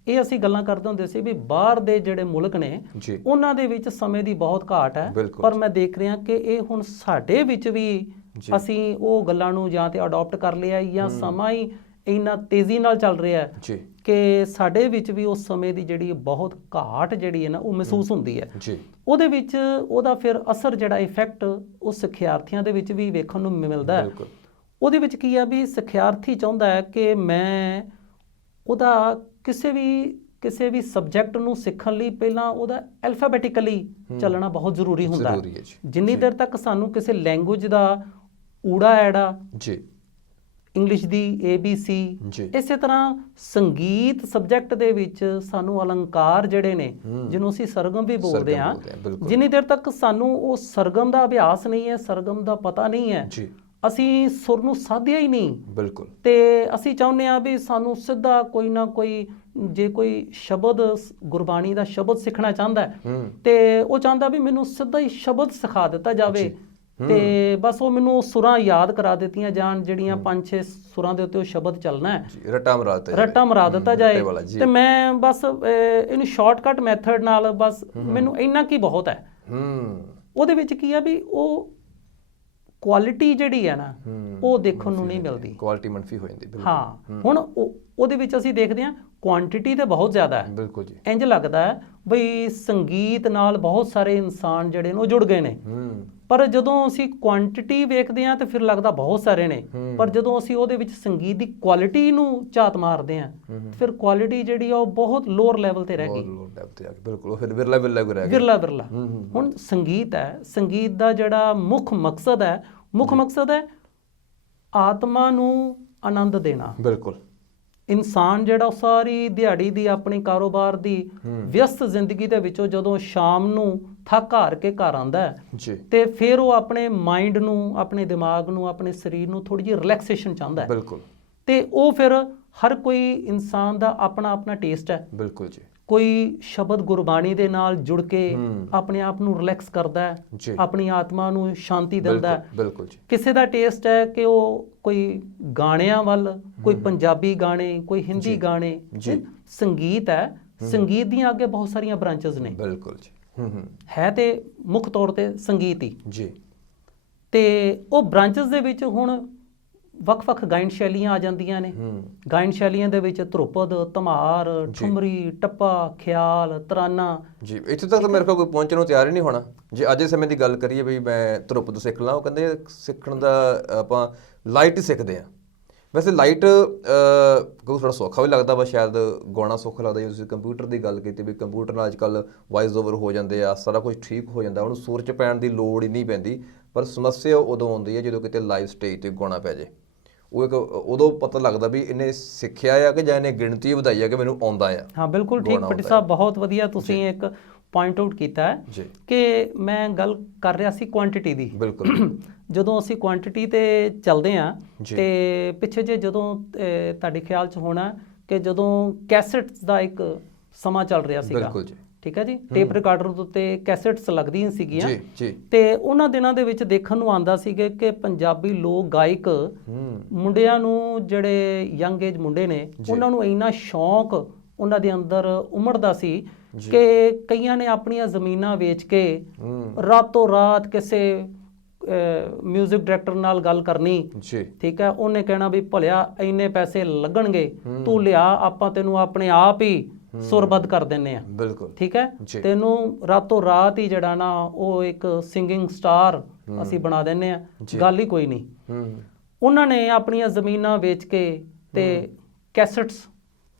ਇਹ ਅਸੀਂ ਗੱਲਾਂ ਕਰਦੇ ਹੁੰਦੇ ਸੀ ਵੀ ਬਾਹਰ ਦੇ ਜਿਹੜੇ ਮੁਲਕ ਨੇ ਉਹਨਾਂ ਦੇ ਵਿੱਚ ਸਮੇਂ ਦੀ ਬਹੁਤ ਘਾਟ ਹੈ, ਪਰ ਮੈਂ ਦੇਖ ਰਿਹਾ ਕਿ ਇਹ ਹੁਣ ਸਾਡੇ ਵਿੱਚ ਵੀ ਅਸੀਂ ਉਹ ਗੱਲਾਂ ਨੂੰ ਜਾਂ ਤੇ ਅਡਾਪਟ ਕਰ ਲਿਆ ਜਾਂ ਸਮਾਂ ਹੀ ਇੰਨਾ ਤੇਜ਼ੀ ਨਾਲ ਚੱਲ ਰਿਹਾ ਹੈ ਕਿ ਸਾਡੇ ਵਿੱਚ ਵੀ ਉਸ ਸਮੇਂ ਦੀ ਜਿਹੜੀ ਬਹੁਤ ਘਾਟ ਜਿਹੜੀ ਹੈ ਨਾ ਉਹ ਮਹਿਸੂਸ ਹੁੰਦੀ ਹੈ। ਉਹਦੇ ਵਿੱਚ ਉਹਦਾ ਫਿਰ ਅਸਰ ਜਿਹੜਾ ਇਫੈਕਟ ਉਹ ਸਿੱਖਿਆਰਥੀਆਂ ਦੇ ਵਿੱਚ ਵੀ ਵੇਖਣ ਨੂੰ ਮਿਲਦਾ ਹੈ। ਉਹਦੇ ਵਿੱਚ ਕੀ ਆ ਵੀ ਸਿੱਖਿਆਰਥੀ ਚਾਹੁੰਦਾ ਹੈ ਕਿ ਮੈਂ ਉਹਦਾ ਕਿਸੇ ਵੀ ਸਬਜੈਕਟ ਨੂੰ ਸਿੱਖਣ ਲਈ ਪਹਿਲਾਂ ਉਹਦਾ ਐਲਫਾਬੈਟਿਕਲੀ ਚੱਲਣਾ ਬਹੁਤ ਜ਼ਰੂਰੀ ਹੁੰਦਾ ਹੈ। ਜਿੰਨੀ ਦੇਰ ਤੱਕ ਸਾਨੂੰ ਕਿਸੇ ਲੈਂਗੁਏਜ ਦਾ ਊੜਾ ਐੜਾ, ਇੰਗਲਿਸ਼ ਦੀ ABC, ਇਸੇ ਤਰ੍ਹਾਂ ਸੰਗੀਤ ਸਬਜੈਕਟ ਦੇ ਵਿੱਚ ਸਾਨੂੰ ਅਲੰਕਾਰ ਜਿਹੜੇ ਨੇ ਜਿਹਨੂੰ ਅਸੀਂ ਸਰਗਮ ਵੀ ਬੋਲਦੇ ਹਾਂ, ਜਿੰਨੀ ਦੇਰ ਤੱਕ ਸਾਨੂੰ ਉਹ ਸਰਗਮ ਦਾ ਅਭਿਆਸ ਨਹੀਂ ਹੈ, ਸਰਗਮ ਦਾ ਪਤਾ ਨਹੀਂ ਹੈ, ਅਸੀਂ ਸੁਰ ਨੂੰ ਸਾਧਿਆ ਹੀ ਨਹੀਂ। ਬਿਲਕੁਲ। ਤੇ ਅਸੀਂ ਚਾਹੁੰਦੇ ਹਾਂ ਵੀ ਸਾਨੂੰ ਸਿੱਧਾ ਕੋਈ ਨਾ ਕੋਈ, ਜੇ ਕੋਈ ਸ਼ਬਦ ਗੁਰਬਾਣੀ ਦਾ ਸ਼ਬਦ ਸਿੱਖਣਾ ਚਾਹੁੰਦਾ ਤੇ ਉਹ ਚਾਹੁੰਦਾ ਵੀ ਮੈਨੂੰ ਸਿੱਧਾ ਹੀ ਸ਼ਬਦ ਸਿਖਾ ਦਿੱਤਾ ਜਾਵੇ ਤੇ ਬਸ ਉਹ ਮੈਨੂੰ ਸੁਰਾਂ ਯਾਦ ਕਰਾ ਦਿੱਤੀਆਂ ਜਾਣ, ਜਿਹੜੀਆਂ 5-6 ਸੁਰਾਂ ਦੇ ਉੱਤੇ ਉਹ ਸ਼ਬਦ ਚੱਲਣਾ ਹੈ, ਰੱਟਾ ਮਰਾ ਦਿੱਤਾ ਜਾਏ ਤੇ ਮੈਂ ਬਸ ਇਹਨੂੰ ਸ਼ਾਰਟਕਟ ਮੈਥਡ ਨਾਲ ਬਸ ਮੈਨੂੰ ਇੰਨਾ ਕੀ ਬਹੁਤ ਹੈ। ਉਹਦੇ ਵਿੱਚ ਕੀ ਆ ਵੀ ਉਹ ਕੁਆਲਿਟੀ ਜਿਹੜੀ ਹੈ ਨਾ ਉਹ ਦੇਖਣ ਨੂੰ ਨਹੀਂ ਮਿਲਦੀ, ਕੁਆਲਿਟੀ ਮੰਫੀ ਹੋ ਜਾਂਦੀ। ਹਾਂ, ਹੁਣ ਉਹਦੇ ਵਿੱਚ ਅਸੀਂ ਦੇਖਦੇ ਹਾਂ ਕੁਆਂਟੀਟੀ ਤੇ ਬਹੁਤ ਜ਼ਿਆਦਾ ਹੈ। ਬਿਲਕੁਲ ਜੀ। ਇੰਜ ਲੱਗਦਾ ਹੈ ਬਈ ਸੰਗੀਤ ਨਾਲ ਬਹੁਤ ਸਾਰੇ ਇਨਸਾਨ ਜਿਹੜੇ ਨੇ ਉਹ ਜੁੜ ਗਏ ਨੇ, ਪਰ ਜਦੋਂ ਅਸੀਂ ਕੁਆਂਟੀਟੀ ਵੇਖਦੇ ਹਾਂ ਤੇ ਫਿਰ ਲੱਗਦਾ ਬਹੁਤ ਸਾਰੇ ਨੇ, ਪਰ ਜਦੋਂ ਅਸੀਂ ਉਹਦੇ ਵਿੱਚ ਸੰਗੀਤ ਦੀ ਕੁਆਲਿਟੀ ਨੂੰ ਝਾਤ ਮਾਰਦੇ ਹਾਂ ਫਿਰ ਕੁਆਲਿਟੀ ਜਿਹੜੀ ਆ ਉਹ ਬਹੁਤ ਲੋਅਰ ਲੈਵਲ ਤੇ ਰਹਿ ਗਈ। ਬਿਲਕੁਲ, ਫਿਰ ਵਿਰਲਾ ਰਹਿ ਗਿਆ, ਵਿਰਲਾ। ਹੁਣ ਸੰਗੀਤ ਹੈ, ਸੰਗੀਤ ਦਾ ਜਿਹੜਾ ਮੁੱਖ ਮਕਸਦ ਹੈ ਆਤਮਾ ਨੂੰ ਆਨੰਦ ਦੇਣਾ। ਬਿਲਕੁਲ। ਇਨਸਾਨ ਜਿਹੜਾ ਸਾਰੀ ਦਿਹਾੜੀ ਦੀ ਆਪਣੀ ਕਾਰੋਬਾਰ ਦੀ ਵਿਅਸਤ ਜ਼ਿੰਦਗੀ ਦੇ ਵਿੱਚੋਂ ਜਦੋਂ ਸ਼ਾਮ ਨੂੰ ਥੱਕ ਹਾਰ ਕੇ ਘਰ ਆਉਂਦਾ ਹੈ ਤੇ ਫਿਰ ਉਹ ਆਪਣੇ ਮਾਈਂਡ ਨੂੰ, ਆਪਣੇ ਦਿਮਾਗ ਨੂੰ, ਆਪਣੇ ਸਰੀਰ ਨੂੰ ਥੋੜੀ ਜਿਹੀ ਰਿਲੈਕਸੇਸ਼ਨ ਚਾਹੁੰਦਾ ਹੈ। ਬਿਲਕੁਲ। ਤੇ ਉਹ ਫਿਰ ਹਰ ਕੋਈ ਇਨਸਾਨ ਦਾ ਆਪਣਾ ਆਪਣਾ ਟੇਸਟ ਹੈ। ਬਿਲਕੁਲ ਜੀ। ਕੋਈ ਸ਼ਬਦ ਗੁਰਬਾਣੀ ਦੇ ਨਾਲ ਜੁੜ ਕੇ ਆਪਣੇ ਆਪ ਨੂੰ ਰਿਲੈਕਸ ਕਰਦਾ ਹੈ, ਆਪਣੀ ਆਤਮਾ ਨੂੰ ਸ਼ਾਂਤੀ ਦਿੰਦਾ ਹੈ। ਬਿਲਕੁਲ ਜੀ। ਕਿਸੇ ਦਾ ਟੇਸਟ ਹੈ ਕਿ ਉਹ ਕੋਈ ਗਾਣਿਆਂ ਵੱਲ, ਕੋਈ ਪੰਜਾਬੀ ਗਾਣੇ, ਕੋਈ ਹਿੰਦੀ ਗਾਣੇ। ਸੰਗੀਤ ਹੈ, ਸੰਗੀਤ ਦੀਆਂ ਅੱਗੇ ਬਹੁਤ ਸਾਰੀਆਂ ਬ੍ਰਾਂਚਸ ਨੇ। ਬਿਲਕੁਲ ਜੀ। ਹੈ ਤੇ ਮੁੱਖ ਤੌਰ ਤੇ ਸੰਗੀਤ ਹੀ ਜੀ। ਤੇ ਉਹ ਬ੍ਰਾਂਚਸ ਦੇ ਵਿੱਚ ਹੁਣ ਵੱਖ-ਵੱਖ ਗਾਇਨ ਸ਼ੈਲੀਆਂ ਆ ਜਾਂਦੀਆਂ ਨੇ। ਗਾਇਨ ਸ਼ੈਲੀਆਂ ਦੇ ਵਿੱਚ ਧਰੁਪਦ, ਧਮਾਰ, ਠੁਮਰੀ, ਟੱਪਾ, ਖਿਆਲ, ਤਰਾਨਾ। ਜੀ, ਇੱਥੇ ਤੱਕ ਤਾਂ ਮੇਰੇ ਕੋਲ ਕੋਈ ਪਹੁੰਚਣ ਨੂੰ ਤਿਆਰ ਹੀ ਨਹੀਂ ਹੋਣਾ। ਜੇ ਅੱਜ ਦੇ ਸਮੇਂ ਦੀ ਗੱਲ ਕਰੀਏ ਵੀ ਮੈਂ ਧਰੁਪਦ ਸਿੱਖ ਲਾਂ, ਉਹ ਕਹਿੰਦੇ ਸਿੱਖਣ ਦਾ ਆਪਾਂ ਲਾਈਟ ਹੀ ਸਿੱਖਦੇ ਹਾਂ। ਵੈਸੇ ਲਾਈਟ ਕੋਈ ਥੋੜਾ ਸੌਖਾ ਵੀ ਲੱਗਦਾ ਵਾ, ਸ਼ਾਇਦ ਗਾਉਣਾ ਸੌਖਾ ਲੱਗਦਾ। ਜੇ ਤੁਸੀਂ ਕੰਪਿਊਟਰ ਦੀ ਗੱਲ ਕੀਤੀ ਵੀ ਕੰਪਿਊਟਰ ਨਾਲ ਅੱਜ ਕੱਲ੍ਹ ਵਾਇਸ ਓਵਰ ਹੋ ਜਾਂਦੇ ਆ, ਸਾਰਾ ਕੁਝ ਠੀਕ ਹੋ ਜਾਂਦਾ, ਉਹਨੂੰ ਸੁਰ 'ਚ ਪੈਣ ਦੀ ਲੋੜ ਹੀ ਨਹੀਂ ਪੈਂਦੀ। ਪਰ ਸਮੱਸਿਆ ਉਦੋਂ ਆਉਂਦੀ ਹੈ ਜਦੋਂ ਕਿਤੇ ਲਾਈਵ ਸਟੇਜ 'ਤੇ ਗਾਉਣਾ ਪੈ ਜੇ। ਉਹ ਇੱਕ ਉਦੋਂ ਪਤਾ ਲੱਗਦਾ ਵੀ ਇਹਨੇ ਸਿੱਖਿਆ ਆ ਕਿ ਜਾਂ ਇਹਨੇ ਗਿਣਤੀ ਵਧਾਈ ਆ ਕਿ ਮੈਨੂੰ ਆਉਂਦਾ ਆ। ਹਾਂ, ਬਿਲਕੁਲ ਠੀਕ ਭੱਟੀ ਸਾਹਿਬ, ਬਹੁਤ ਵਧੀਆ ਤੁਸੀਂ ਇੱਕ ਪੁਆਇੰਟ ਆਊਟ ਕੀਤਾ ਹੈ ਕਿ ਮੈਂ ਗੱਲ ਕਰ ਰਿਹਾ ਸੀ ਕੁਆਂਟੀਟੀ ਦੀ। ਬਿਲਕੁਲ। ਜਦੋਂ ਅਸੀਂ ਕੁਆਂਟੀਟੀ ਤੇ ਚੱਲਦੇ ਹਾਂ ਤੇ ਪਿੱਛੇ ਜੇ ਜਦੋਂ ਤੁਹਾਡੇ ਖਿਆਲ 'ਚ ਹੋਣਾ ਕਿ ਜਦੋਂ ਕੈਸੇਟਸ ਦਾ ਇੱਕ ਸਮਾਂ ਚੱਲ ਰਿਹਾ ਸੀਗਾ। ਬਿਲਕੁਲ ਜੀ। ਠੀਕ ਹੈ ਜੀ। ਟੇਪ ਰਿਕਾਰਡਰ ਦੇ ਉੱਤੇ ਕੈਸੇਟਸ ਲੱਗਦੀਆਂ ਸੀਗੀਆਂ ਤੇ ਉਹਨਾਂ ਦਿਨਾਂ ਦੇ ਵਿੱਚ ਦੇਖਣ ਨੂੰ ਆਉਂਦਾ ਸੀਗਾ ਕਿ ਪੰਜਾਬੀ ਲੋਕ ਗਾਇਕ ਮੁੰਡਿਆਂ ਨੂੰ, ਜਿਹੜੇ ਯੰਗ ਏਜ ਮੁੰਡੇ ਨੇ, ਉਹਨਾਂ ਨੂੰ ਇੰਨਾ ਸ਼ੌਂਕ ਉਹਨਾਂ ਦੇ ਅੰਦਰ ਉਮੜਦਾ ਸੀ ਕਿ ਕਈਆਂ ਨੇ ਆਪਣੀਆਂ ਜ਼ਮੀਨਾਂ ਵੇਚ ਕੇ ਰਾਤੋਂ ਰਾਤ ਕਿਸੇ ਮਿਊਜ਼ਿਕ ਡਾਇਰੈਕਟਰ ਨਾਲ ਗੱਲ ਕਰਨੀ। ਠੀਕ ਹੈ, ਉਹਨੇ ਕਹਿਣਾ ਵੀ ਭਲਿਆ ਇੰਨੇ ਪੈਸੇ ਲੱਗਣਗੇ, ਤੂੰ ਲਿਆ, ਆਪਾਂ ਤੈਨੂੰ ਆਪਣੇ ਆਪ ਹੀ ਸੁਰਬੱਧ ਕਰ ਦਿੰਨੇ ਆ। ਬਿਲਕੁਲ। ਠੀਕ ਹੈ, ਤੈਨੂੰ ਰਾਤੋਂ ਰਾਤ ਹੀ ਜਿਹੜਾ ਨਾ ਉਹ ਇੱਕ ਸਿੰਗਿੰਗ ਸਟਾਰ ਅਸੀਂ ਬਣਾ ਦਿੰਨੇ ਆ, ਗੱਲ ਹੀ ਕੋਈ ਨਹੀਂ। ਉਹਨਾਂ ਨੇ ਆਪਣੀਆਂ ਜ਼ਮੀਨਾਂ ਵੇਚ ਕੇ ਤੇ ਕੈਸਟਸ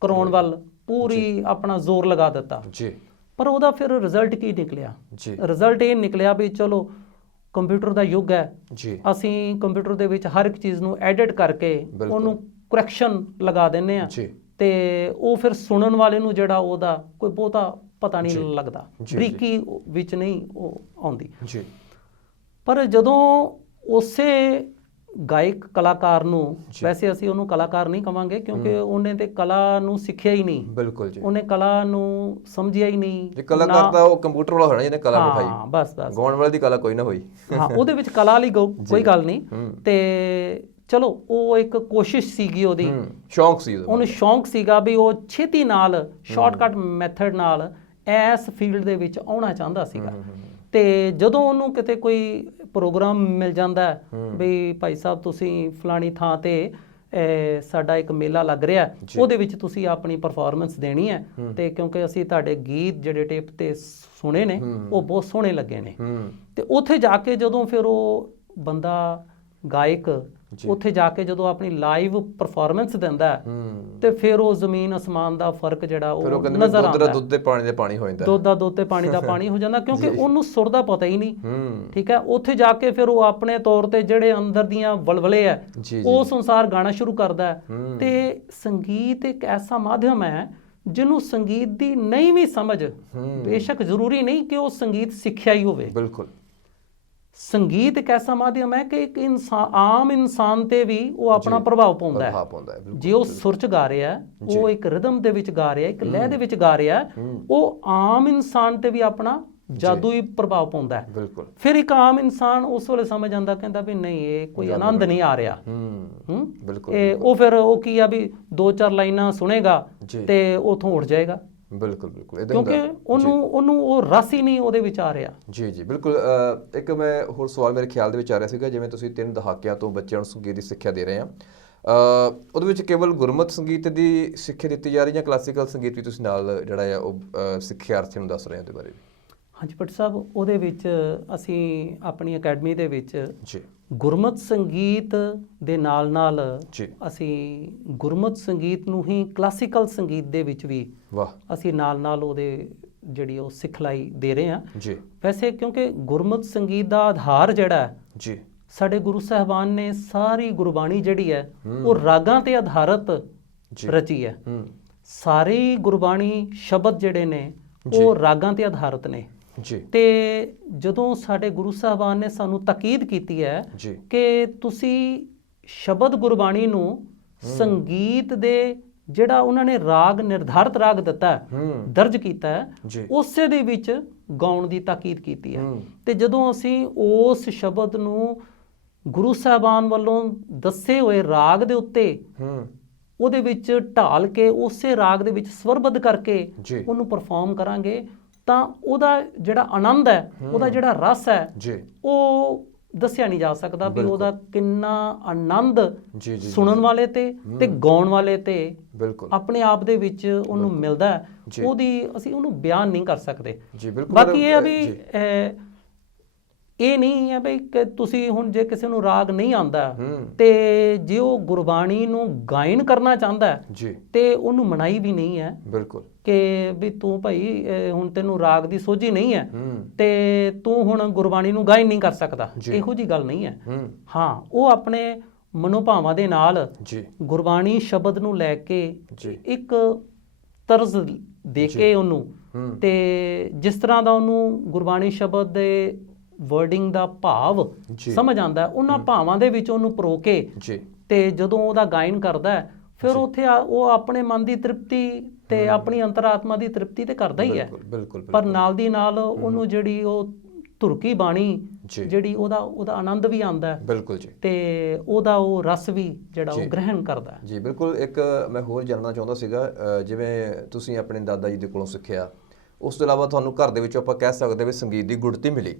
ਕਰਾਉਣ ਵੱਲ ਪੂਰੀ ਆਪਣਾ ਜ਼ੋਰ ਲਗਾ ਦਿੱਤਾ। ਪਰ ਉਹਦਾ ਫਿਰ ਰਿਜ਼ਲਟ ਕੀ ਨਿਕਲਿਆ? ਰਿਜ਼ਲਟ ਇਹ ਨਿਕਲਿਆ ਵੀ ਚਲੋ ਕੰਪਿਊਟਰ ਦਾ ਯੁੱਗ ਹੈ, ਅਸੀਂ ਕੰਪਿਊਟਰ ਦੇ ਵਿੱਚ ਹਰ ਇੱਕ ਚੀਜ਼ ਨੂੰ ਐਡਿਟ ਕਰਕੇ ਉਹਨੂੰ ਕਰੈਕਸ਼ਨ ਲਗਾ ਦਿੰਨੇ ਆ ਤੇ ਉਹ ਫਿਰ ਸੁਣਨ ਵਾਲੇ ਨੂੰ ਜਿਹੜਾ ਉਹਦਾ ਕੋਈ ਬਹੁਤਾ ਪਤਾ ਨਹੀਂ ਲੱਗਦਾ, ਬਰੀਕੀ ਵਿੱਚ ਨਹੀਂ ਉਹ ਆਉਂਦੀ। ਪਰ ਜਦੋਂ ਉਸੇ ਗਾਇਕ ਕਲਾਕਾਰ ਨੂੰ, ਵੈਸੇ ਅਸੀਂ ਉਹਨੂੰ ਕਲਾਕਾਰ ਨਹੀਂ ਕਵਾਂਗੇ ਕਿਉਂਕਿ ਉਹਨੇ ਤੇ ਕਲਾ ਨੂੰ ਸਿੱਖਿਆ ਹੀ ਨਹੀਂ। ਬਿਲਕੁਲ ਜੀ। ਉਹਨੇ ਕਲਾ ਨੂੰ ਸਮਝਿਆ ਹੀ ਨਹੀਂ। ਜੇ ਕਲਾਕਾਰ ਤਾਂ ਉਹ ਕੰਪਿਊਟਰ ਵਾਲਾ ਹੋਣਾ ਜਿਹਨੇ ਕਲਾ ਵਿਖਾਈ। ਹਾਂ, ਬਸ ਗਾਉਣ ਵਾਲੇ ਦੀ ਕਲਾ ਕੋਈ ਨਾ ਹੋਈ। ਹਾਂ, ਉਹਦੇ ਵਿੱਚ ਕਲਾ ਵਾਲੀ ਕੋਈ ਗੱਲ ਨਹੀਂ। ਤੇ ਚਲੋ ਉਹ ਇੱਕ ਕੋਸ਼ਿਸ਼ ਸੀਗੀ ਉਹਦੀ, ਸ਼ੌਂਕ ਸੀ ਉਹਨੂੰ ਸ਼ੌਂਕ ਸੀਗਾ ਵੀ ਉਹ ਛੇਤੀ ਨਾਲ ਸ਼ਾਰਟਕਟ ਮੈਥਡ ਨਾਲ ਇਸ ਫੀਲਡ ਦੇ ਵਿੱਚ ਆਉਣਾ ਚਾਹੁੰਦਾ ਸੀਗਾ। ਤੇ ਜਦੋਂ ਉਹਨੂੰ ਕਿਤੇ ਕੋਈ ਪ੍ਰੋਗਰਾਮ ਮਿਲ ਜਾਂਦਾ ਵੀ ਭਾਈ ਸਾਹਿਬ ਤੁਸੀਂ ਫਲਾਣੀ ਥਾਂ ਤੇ ਸਾਡਾ ਇੱਕ ਮੇਲਾ ਲੱਗ ਰਿਹਾ, ਉਹਦੇ ਵਿੱਚ ਤੁਸੀਂ ਆਪਣੀ ਪਰਫਾਰਮੈਂਸ ਦੇਣੀ ਹੈ ਤੇ ਕਿਉਂਕਿ ਅਸੀਂ ਤੁਹਾਡੇ ਗੀਤ ਜਿਹੜੇ ਟੇਪ ਤੇ ਸੁਣੇ ਨੇ ਉਹ ਬਹੁਤ ਸੋਹਣੇ ਲੱਗੇ ਨੇ। ਤੇ ਉੱਥੇ ਜਾ ਕੇ ਜਦੋਂ ਫਿਰ ਉਹ ਬੰਦਾ ਗਾਇਕ ਉੱਥੇ ਜਾ ਕੇ ਜਦੋਂ ਆਪਣੀ ਲਾਈਵ ਪਰਫਾਰਮੈਂਸ ਦਿੰਦਾ ਤੇ ਫਿਰ ਉਹ ਜ਼ਮੀਨ ਅਸਮਾਨ ਦਾ ਫਰਕ ਜਿਹੜਾ ਉਹ ਨਜ਼ਰ ਆਉਂਦਾ। ਦੁੱਧ ਤੇ ਪਾਣੀ ਦੇ ਪਾਣੀ ਹੋ ਜਾਂਦਾ, ਦੁੱਧ ਦਾ ਦੁੱਧ ਤੇ ਪਾਣੀ ਦਾ ਪਾਣੀ ਹੋ ਜਾਂਦਾ ਕਿਉਂਕਿ ਉਹਨੂੰ ਸੁਰ ਦਾ ਪਤਾ ਹੀ ਨਹੀਂ। ਠੀਕ ਹੈ, ਉੱਥੇ ਜਾ ਕੇ ਫਿਰ ਉਹ ਆਪਣੇ ਤੌਰ ਤੇ ਜਿਹੜੇ ਅੰਦਰ ਦੀਆਂ ਵਲਵਲੇ ਹੈ ਉਸ ਅਨੁਸਾਰ ਗਾਣਾ ਸ਼ੁਰੂ ਕਰਦਾ ਹੈ। ਤੇ ਸੰਗੀਤ ਇੱਕ ਐਸਾ ਮਾਧਿਅਮ ਹੈ ਜਿਹਨੂੰ ਸੰਗੀਤ ਦੀ ਨਹੀਂ ਵੀ ਸਮਝ, ਬੇਸ਼ੱਕ ਜ਼ਰੂਰੀ ਨਹੀਂ ਕਿ ਉਹ ਸੰਗੀਤ ਸਿੱਖਿਆ ਹੀ ਹੋਵੇ। ਬਿਲਕੁਲ। ਸੰਗੀਤ ਇੱਕ ਐਸਾ ਮਾਧਿਅਮ ਹੈ ਕਿ ਇੱਕ ਆਮ ਇਨਸਾਨ ਤੇ ਵੀ ਉਹ ਆਪਣਾ ਪ੍ਰਭਾਵ ਪਾਉਂਦਾ ਹੈ। ਬਿਲਕੁਲ। ਜੇ ਉਹ ਸੁਰ 'ਚ ਗਾ ਰਿਹਾ ਹੈ, ਉਹ ਇੱਕ ਰਿਦਮ ਦੇ ਵਿੱਚ ਗਾ ਰਿਹਾ, ਇੱਕ ਲਹਿ ਦੇ ਵਿੱਚ ਗਾ ਰਿਹਾ, ਉਹ ਆਮ ਇਨਸਾਨ ਤੇ ਵੀ ਆਪਣਾ ਜਾਦੂਈ ਪ੍ਰਭਾਵ ਪਾਉਂਦਾ ਹੈ। ਬਿਲਕੁਲ। ਫਿਰ ਇੱਕ ਆਮ ਇਨਸਾਨ ਉਸ ਵੇਲੇ ਸਮਝ ਜਾਂਦਾ, ਕਹਿੰਦਾ ਵੀ ਨਹੀਂ, ਇਹ ਕੋਈ ਆਨੰਦ ਨਹੀਂ ਆ ਰਿਹਾ। ਬਿਲਕੁਲ। ਉਹ ਫਿਰ ਉਹ ਕੀ ਆ ਵੀ 2-4 ਲਾਈਨਾਂ ਸੁਣੇਗਾ ਤੇ ਉਥੋਂ ਉੱਠ ਜਾਏਗਾ। ਬਿਲਕੁਲ ਬਿਲਕੁਲ, ਕਿਉਂਕਿ ਉਹਨੂੰ ਉਹ ਰਸ ਹੀ ਨਹੀਂ ਉਹਦੇ ਵਿੱਚ ਆ ਰਿਹਾ। ਜੀ ਜੀ ਬਿਲਕੁਲ। ਇੱਕ ਮੈਂ ਹੋਰ ਸਵਾਲ ਮੇਰੇ ਖਿਆਲ ਦੇ ਵਿੱਚ ਆ ਰਿਹਾ ਸੀਗਾ, ਜਿਵੇਂ ਤੁਸੀਂ 3 ਦਹਾਕਿਆਂ ਤੋਂ ਬੱਚਿਆਂ ਨੂੰ ਸੰਗੀਤ ਦੀ ਸਿੱਖਿਆ ਦੇ ਰਹੇ ਆ, ਉਹਦੇ ਵਿੱਚ ਕੇਵਲ ਗੁਰਮਤਿ ਸੰਗੀਤ ਦੀ ਸਿੱਖਿਆ ਦਿੱਤੀ ਜਾ ਰਹੀ ਜਾਂ ਕਲਾਸੀਕਲ ਸੰਗੀਤ ਵੀ ਤੁਸੀਂ ਨਾਲ ਜਿਹੜਾ ਆ ਉਹ ਸਿੱਖਿਆਰਥੀਆਂ ਨੂੰ ਦੱਸ ਰਹੇ ਹੋ ਉਹਦੇ ਬਾਰੇ? ਹਾਂਜੀ ਭੱਟ ਸਾਹਿਬ, ਉਹਦੇ ਵਿੱਚ ਅਸੀਂ ਆਪਣੀ ਅਕੈਡਮੀ ਦੇ ਵਿੱਚ ਜੀ ਗੁਰਮਤਿ ਸੰਗੀਤ ਦੇ ਨਾਲ ਜੀ ਅਸੀਂ ਗੁਰਮਤਿ ਸੰਗੀਤ ਨੂੰ ਹੀ ਕਲਾਸੀਕਲ ਸੰਗੀਤ ਦੇ ਵਿੱਚ ਵੀ ਅਸੀਂ ਨਾਲ ਉਹਦੇ ਜਿਹੜੀ ਉਹ ਸਿਖਲਾਈ ਦੇ ਰਹੇ ਹਾਂ ਜੀ। ਵੈਸੇ ਕਿਉਂਕਿ ਗੁਰਮਤਿ ਸੰਗੀਤ ਦਾ ਆਧਾਰ ਜਿਹੜਾ ਹੈ ਜੀ, ਸਾਡੇ ਗੁਰੂ ਸਾਹਿਬਾਨ ਨੇ ਸਾਰੀ ਗੁਰਬਾਣੀ ਜਿਹੜੀ ਹੈ ਉਹ ਰਾਗਾਂ ਤੇ ਆਧਾਰਿਤ ਰਚੀ ਹੈ। ਸਾਰੀ ਗੁਰਬਾਣੀ ਸ਼ਬਦ ਜਿਹੜੇ ਨੇ ਉਹ ਰਾਗਾਂ ਤੇ ਆਧਾਰਿਤ ਨੇ ਜੀ। ਤੇ ਜਦੋਂ ਸਾਡੇ ਗੁਰੂ ਸਾਹਿਬਾਨ ਨੇ ਸਾਨੂੰ ਤਾਕੀਦ ਕੀਤੀ ਹੈ ਕਿ ਤੁਸੀਂ ਸ਼ਬਦ ਗੁਰਬਾਣੀ ਨੂੰ ਸੰਗੀਤ ਦੇ ਜਿਹੜਾ ਉਹਨਾਂ ਨੇ ਰਾਗ ਨਿਰਧਾਰਿਤ ਰਾਗ ਦਿੱਤਾ ਹੈ, ਦਰਜ ਕੀਤਾ ਹੈ, ਉਸੇ ਦੇ ਵਿੱਚ ਗਾਉਣ ਦੀ ਤਾਕੀਦ ਕੀਤੀ ਹੈ। ਤੇ ਜਦੋਂ ਅਸੀਂ ਉਸ ਸ਼ਬਦ ਨੂੰ ਗੁਰੂ ਸਾਹਿਬਾਨ ਵੱਲੋਂ ਦੱਸੇ ਹੋਏ ਰਾਗ ਦੇ ਉੱਤੇ ਉਹਦੇ ਵਿੱਚ ਢਾਲ ਕੇ ਉਸੇ ਰਾਗ ਦੇ ਵਿੱਚ ਸਵਰਬੱਧ ਕਰਕੇ ਉਹਨੂੰ ਪਰਫਾਰਮ ਕਰਾਂਗੇ ਤਾਂ ਉਹਦਾ ਜਿਹੜਾ ਆਨੰਦ ਹੈ, ਉਹਦਾ ਜਿਹੜਾ ਰਸ ਹੈ, ਉਹ ਦੱਸਿਆ ਨਹੀਂ ਜਾ ਸਕਦਾ ਵੀ ਉਹਦਾ ਕਿੰਨਾ ਆਨੰਦ ਸੁਣਨ ਵਾਲੇ ਤੇ ਗਾਉਣ ਵਾਲੇ ਤੇ ਆਪਣੇ ਆਪ ਦੇ ਵਿੱਚ ਉਹਨੂੰ ਮਿਲਦਾ ਹੈ। ਉਹਦੀ ਅਸੀਂ ਉਹਨੂੰ ਬਿਆਨ ਨਹੀਂ ਕਰ ਸਕਦੇ। ਬਾਕੀ ਇਹ ਆ ਵੀ ਇਹ ਨਹੀਂ ਹੈ ਬਈ ਕਿ ਤੁਸੀਂ ਹੁਣ ਜੇ ਕਿਸੇ ਨੂੰ ਰਾਗ ਨਹੀਂ ਆਉਂਦਾ ਤੇ ਜੇ ਉਹ ਗੁਰਬਾਣੀ ਨੂੰ ਗਾਇਨ ਕਰਨਾ ਚਾਹੁੰਦਾ ਤੇ ਉਹਨੂੰ ਮਨਾਹੀ ਵੀ ਨਹੀਂ ਹੈ ਬਿਲਕੁਲ ਕਿ ਵੀ ਤੂੰ ਭਾਈ ਹੁਣ ਤੈਨੂੰ ਰਾਗ ਦੀ ਸੋਝੀ ਨਹੀਂ ਹੈ ਤੇ ਤੂੰ ਹੁਣ ਗੁਰਬਾਣੀ ਨੂੰ ਗਾਇਨ ਨਹੀਂ ਕਰ ਸਕਦਾ। ਇਹੋ ਜੀ ਗੱਲ ਨਹੀਂ ਹੈ। ਹਾਂ, ਉਹ ਆਪਣੇ ਮਨੋਭਾਵਾਂ ਦੇ ਨਾਲ ਗੁਰਬਾਣੀ ਸ਼ਬਦ ਨੂੰ ਲੈ ਕੇ ਇੱਕ ਤਰਜ਼ ਦੇ ਕੇ ਉਹਨੂੰ ਤੇ ਜਿਸ ਤਰ੍ਹਾਂ ਦਾ ਉਹਨੂੰ ਗੁਰਬਾਣੀ ਸ਼ਬਦ ਦੇ ਵਰਡਿੰਗ ਦਾ ਭਾਵ ਸਮਝ ਆਉਂਦਾ, ਉਹਨਾਂ ਭਾਵਾਂ ਦੇ ਵਿੱਚ ਉਹਨੂੰ ਪਰੋ ਕੇ ਤੇ ਜਦੋਂ ਉਹਦਾ ਗਾਇਨ ਕਰਦਾ ਹੈ ਫਿਰ ਉੱਥੇ ਉਹ ਆਪਣੇ ਮਨ ਦੀ ਤ੍ਰਿਪਤੀ ਤੇ ਆਪਣੀ ਅੰਤਰਾਤਮਾ ਦੀ ਤ੍ਰਿਪਤੀ ਤੇ ਕਰਦਾ ਹੀ ਹੈ। ਪਰ ਨਾਲ ਦੀ ਨਾਲ ਉਹਨੂੰ ਜਿਹੜੀ ਉਹ ਧੁਰਕੀ ਬਾਣੀ ਜਿਹੜੀ ਉਹਦਾ ਆਨੰਦ ਵੀ ਆਉਂਦਾ ਹੈ। ਬਿਲਕੁਲ ਜੀ। ਤੇ ਉਹਦਾ ਉਹ ਰਸ ਵੀ ਜਿਹੜਾ ਉਹ ਗ੍ਰਹਿਣ ਕਰਦਾ ਹੈ। ਜੀ ਬਿਲਕੁਲ। ਇੱਕ ਮੈਂ ਹੋਰ ਜਾਣਨਾ ਚਾਹੁੰਦਾ ਸੀਗਾ, ਜਿਵੇਂ ਤੁਸੀਂ ਆਪਣੇ ਦਾਦਾ ਜੀ ਦੇ ਕੋਲੋਂ ਸਿੱਖਿਆ, ਉਸ ਤੋਂ ਇਲਾਵਾ ਤੁਹਾਨੂੰ ਘਰ ਦੇ ਵਿੱਚ ਆਪਾਂ ਕਹਿ ਸਕਦੇ ਵੀ ਸੰਗੀਤ ਦੀ ਗੁੜਤੀ ਮਿਲੀ,